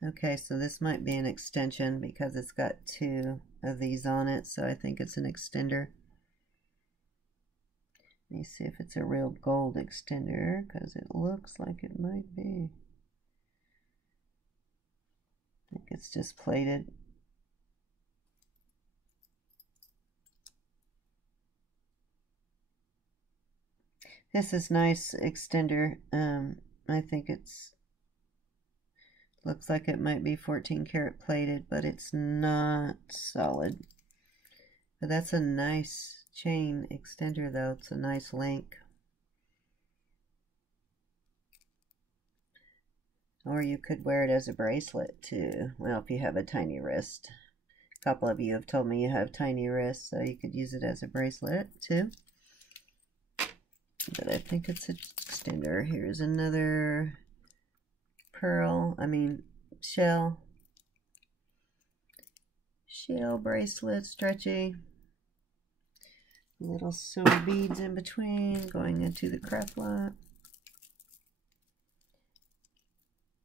Okay, so this might be an extension because it's got two of these on it, so I think it's an extender. Let me see if it's a real gold extender, because it looks like it might be. I think it's just plated. This is nice extender. I think it's looks like it might be 14 karat plated, but it's not solid. But that's a nice chain extender though. It's a nice link. Or you could wear it as a bracelet too. Well, if you have a tiny wrist. A couple of you have told me you have tiny wrists, so you could use it as a bracelet too. But I think it's an extender. Here's another shell bracelet, stretchy. Little silver beads in between, going into the craft lot.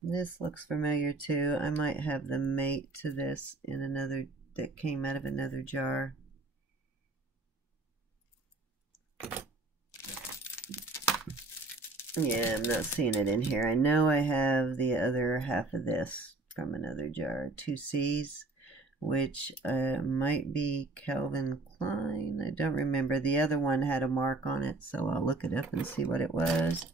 This looks familiar too. I might have the mate to this in another that came out of another jar. Yeah, I'm not seeing it in here. I know I have the other half of this from another jar. 2Cs, which might be Calvin Klein. I don't remember. The other one had a mark on it, so I'll look it up and see what it was.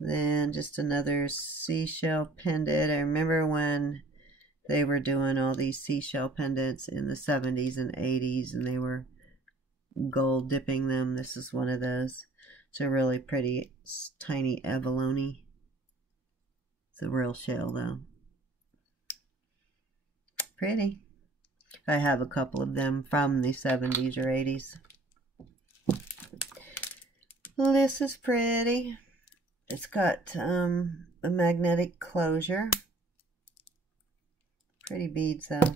Then just another seashell pendant. I remember when they were doing all these seashell pendants in the 70s and 80s, and they were gold dipping them. This is one of those. It's a really pretty tiny abalone. It's a real shell though. Pretty. I have a couple of them from the 70s or 80s. Well, this is pretty. It's got a magnetic closure. Pretty beads though.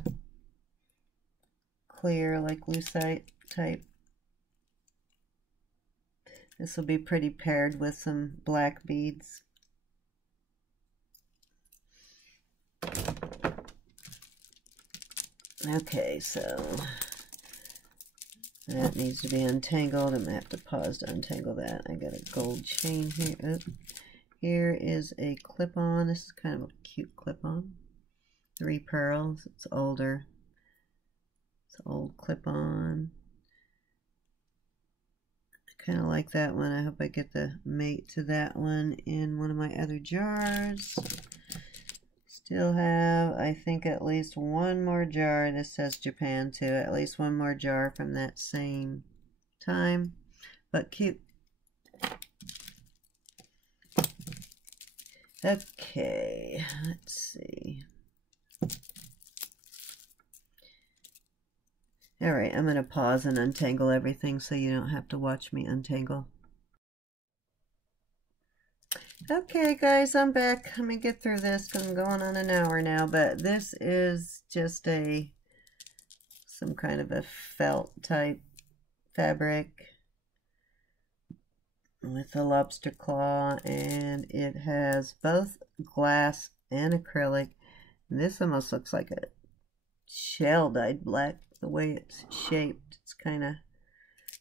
Clear, like lucite type. This will be pretty paired with some black beads. Okay, so that needs to be untangled. I'm going to have to pause to untangle that. I got a gold chain here. Oh, here is a clip-on. This is kind of a cute clip-on. 3 pearls. It's older. It's an old clip-on. I kind of like that one. I hope I get the mate to that one in one of my other jars. Still have, I think, at least one more jar. This says Japan too. At least one more jar from that same time. But cute. Okay, let's see. Alright, I'm going to pause and untangle everything so you don't have to watch me untangle. Okay guys, I'm back. Let me get through this because I'm going on an hour now, but this is just some kind of a felt type fabric with a lobster claw, and it has both glass and acrylic. And this almost looks like a shell dyed black, the way it's shaped. It's kind of,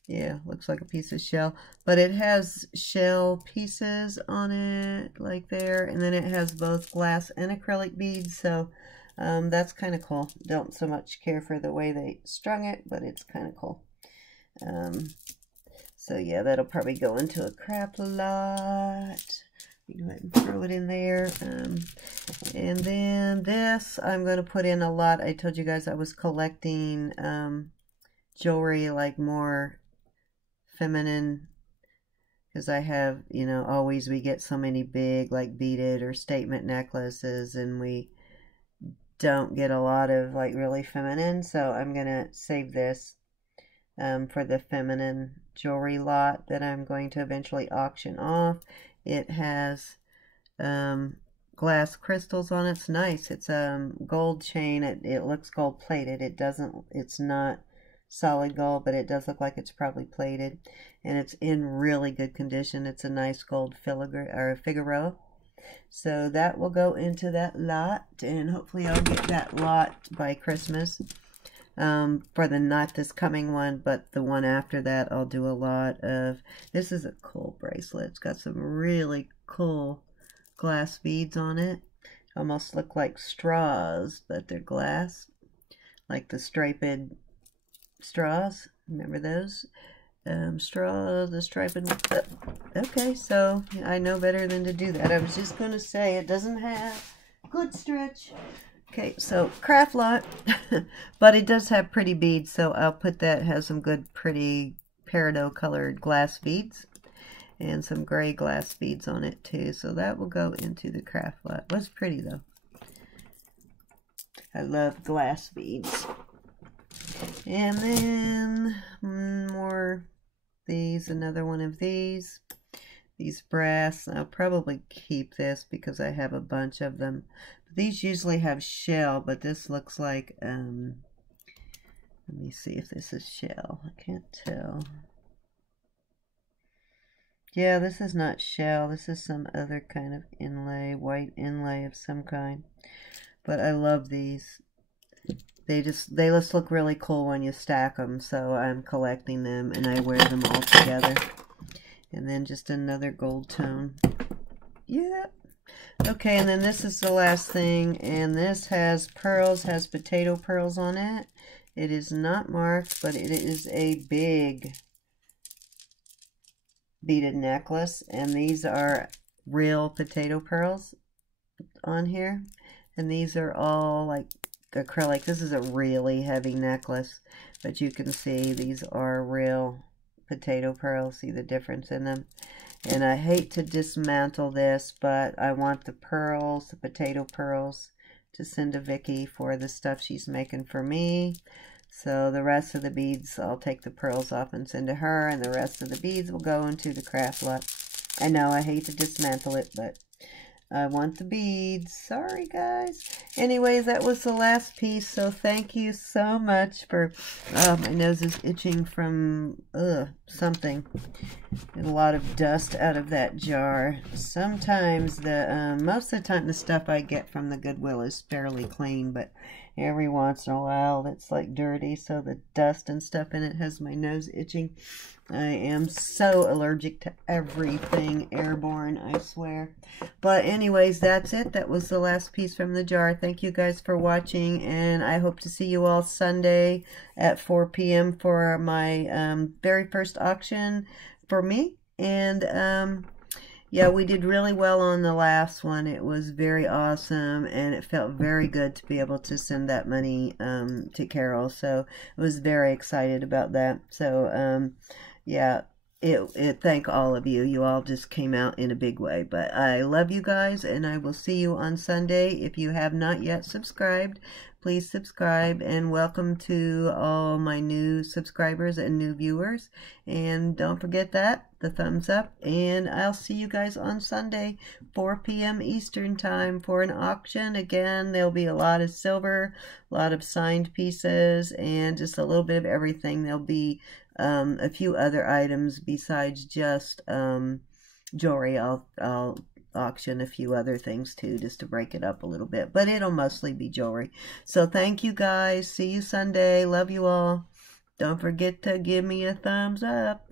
yeah, looks like a piece of shell, but it has shell pieces on it like there, and then it has both glass and acrylic beads, so that's kind of cool. Don't so much care for the way they strung it, but it's kind of cool. So yeah, that'll probably go into a craft lot. Go ahead and throw it in there. And then this I'm going to put in a lot. I told you guys I was collecting jewelry, like more feminine, because I have, you know, always we get so many big like beaded or statement necklaces, and we don't get a lot of like really feminine, so I'm gonna save this for the feminine jewelry lot that I'm going to eventually auction off. It has glass crystals on it. It's nice. It's gold chain. It looks gold plated. It's not solid gold, but it does look like it's probably plated, and it's in really good condition. It's a nice gold filigree or Figaro. So that will go into that lot, and hopefully I'll get that lot by Christmas. For not this coming one, but the one after that, I'll do a lot of. This is a cool bracelet. It's got some really cool glass beads on it. Almost look like straws, but they're glass, like the striped straws. Remember those? Straws, the striped. Okay, so I know better than to do that. I was just going to say it doesn't have good stretch. Okay, so craft lot, but it does have pretty beads, so I'll put that. It has some good, pretty peridot colored glass beads, and some gray glass beads on it too. So that will go into the craft lot. It was pretty though. I love glass beads. And then more these, another one of these brass. I'll probably keep this because I have a bunch of them. These usually have shell, but this looks like, let me see if this is shell. I can't tell. Yeah, this is not shell. This is some other kind of inlay, white inlay of some kind. But I love these. They just look really cool when you stack them, so I'm collecting them, and I wear them all together. And then just another gold tone. Yeah. Okay, and then this is the last thing, and this has pearls, has potato pearls on it. It is not marked, but it is a big beaded necklace, and these are real potato pearls on here, and these are all like acrylic. This is a really heavy necklace, but you can see these are real potato pearls. See the difference in them? And I hate to dismantle this, but I want the pearls, the potato pearls, to send to Vicky for the stuff she's making for me. So the rest of the beads, I'll take the pearls off and send to her, and the rest of the beads will go into the craft lot. I know I hate to dismantle it, but I want the beads. Sorry, guys. Anyways, that was the last piece, so thank you so much for... my nose is itching from something. Get a lot of dust out of that jar. Sometimes most of the time the stuff I get from the Goodwill is fairly clean, but every once in a while it's like dirty, so the dust and stuff in it has my nose itching. I am so allergic to everything airborne, I swear. But anyways, that's it. That was the last piece from the jar. Thank you guys for watching, and I hope to see you all Sunday at 4 p.m. for my very first auction for me. And yeah, we did really well on the last one. It was very awesome, and it felt very good to be able to send that money to Carol. So I was very excited about that. So yeah, thank all of you. You all just came out in a big way. But I love you guys, and I will see you on Sunday. If you have not yet subscribed, please subscribe, and welcome to all my new subscribers and new viewers. And don't forget the thumbs up, and I'll see you guys on Sunday, 4 p.m. Eastern time for an auction. Again, there'll be a lot of silver, a lot of signed pieces, and just a little bit of everything. There'll be a few other items besides just jewelry. I'll auction a few other things too, just to break it up a little bit, but it'll mostly be jewelry. So thank you guys. See you Sunday. Love you all. Don't forget to give me a thumbs up.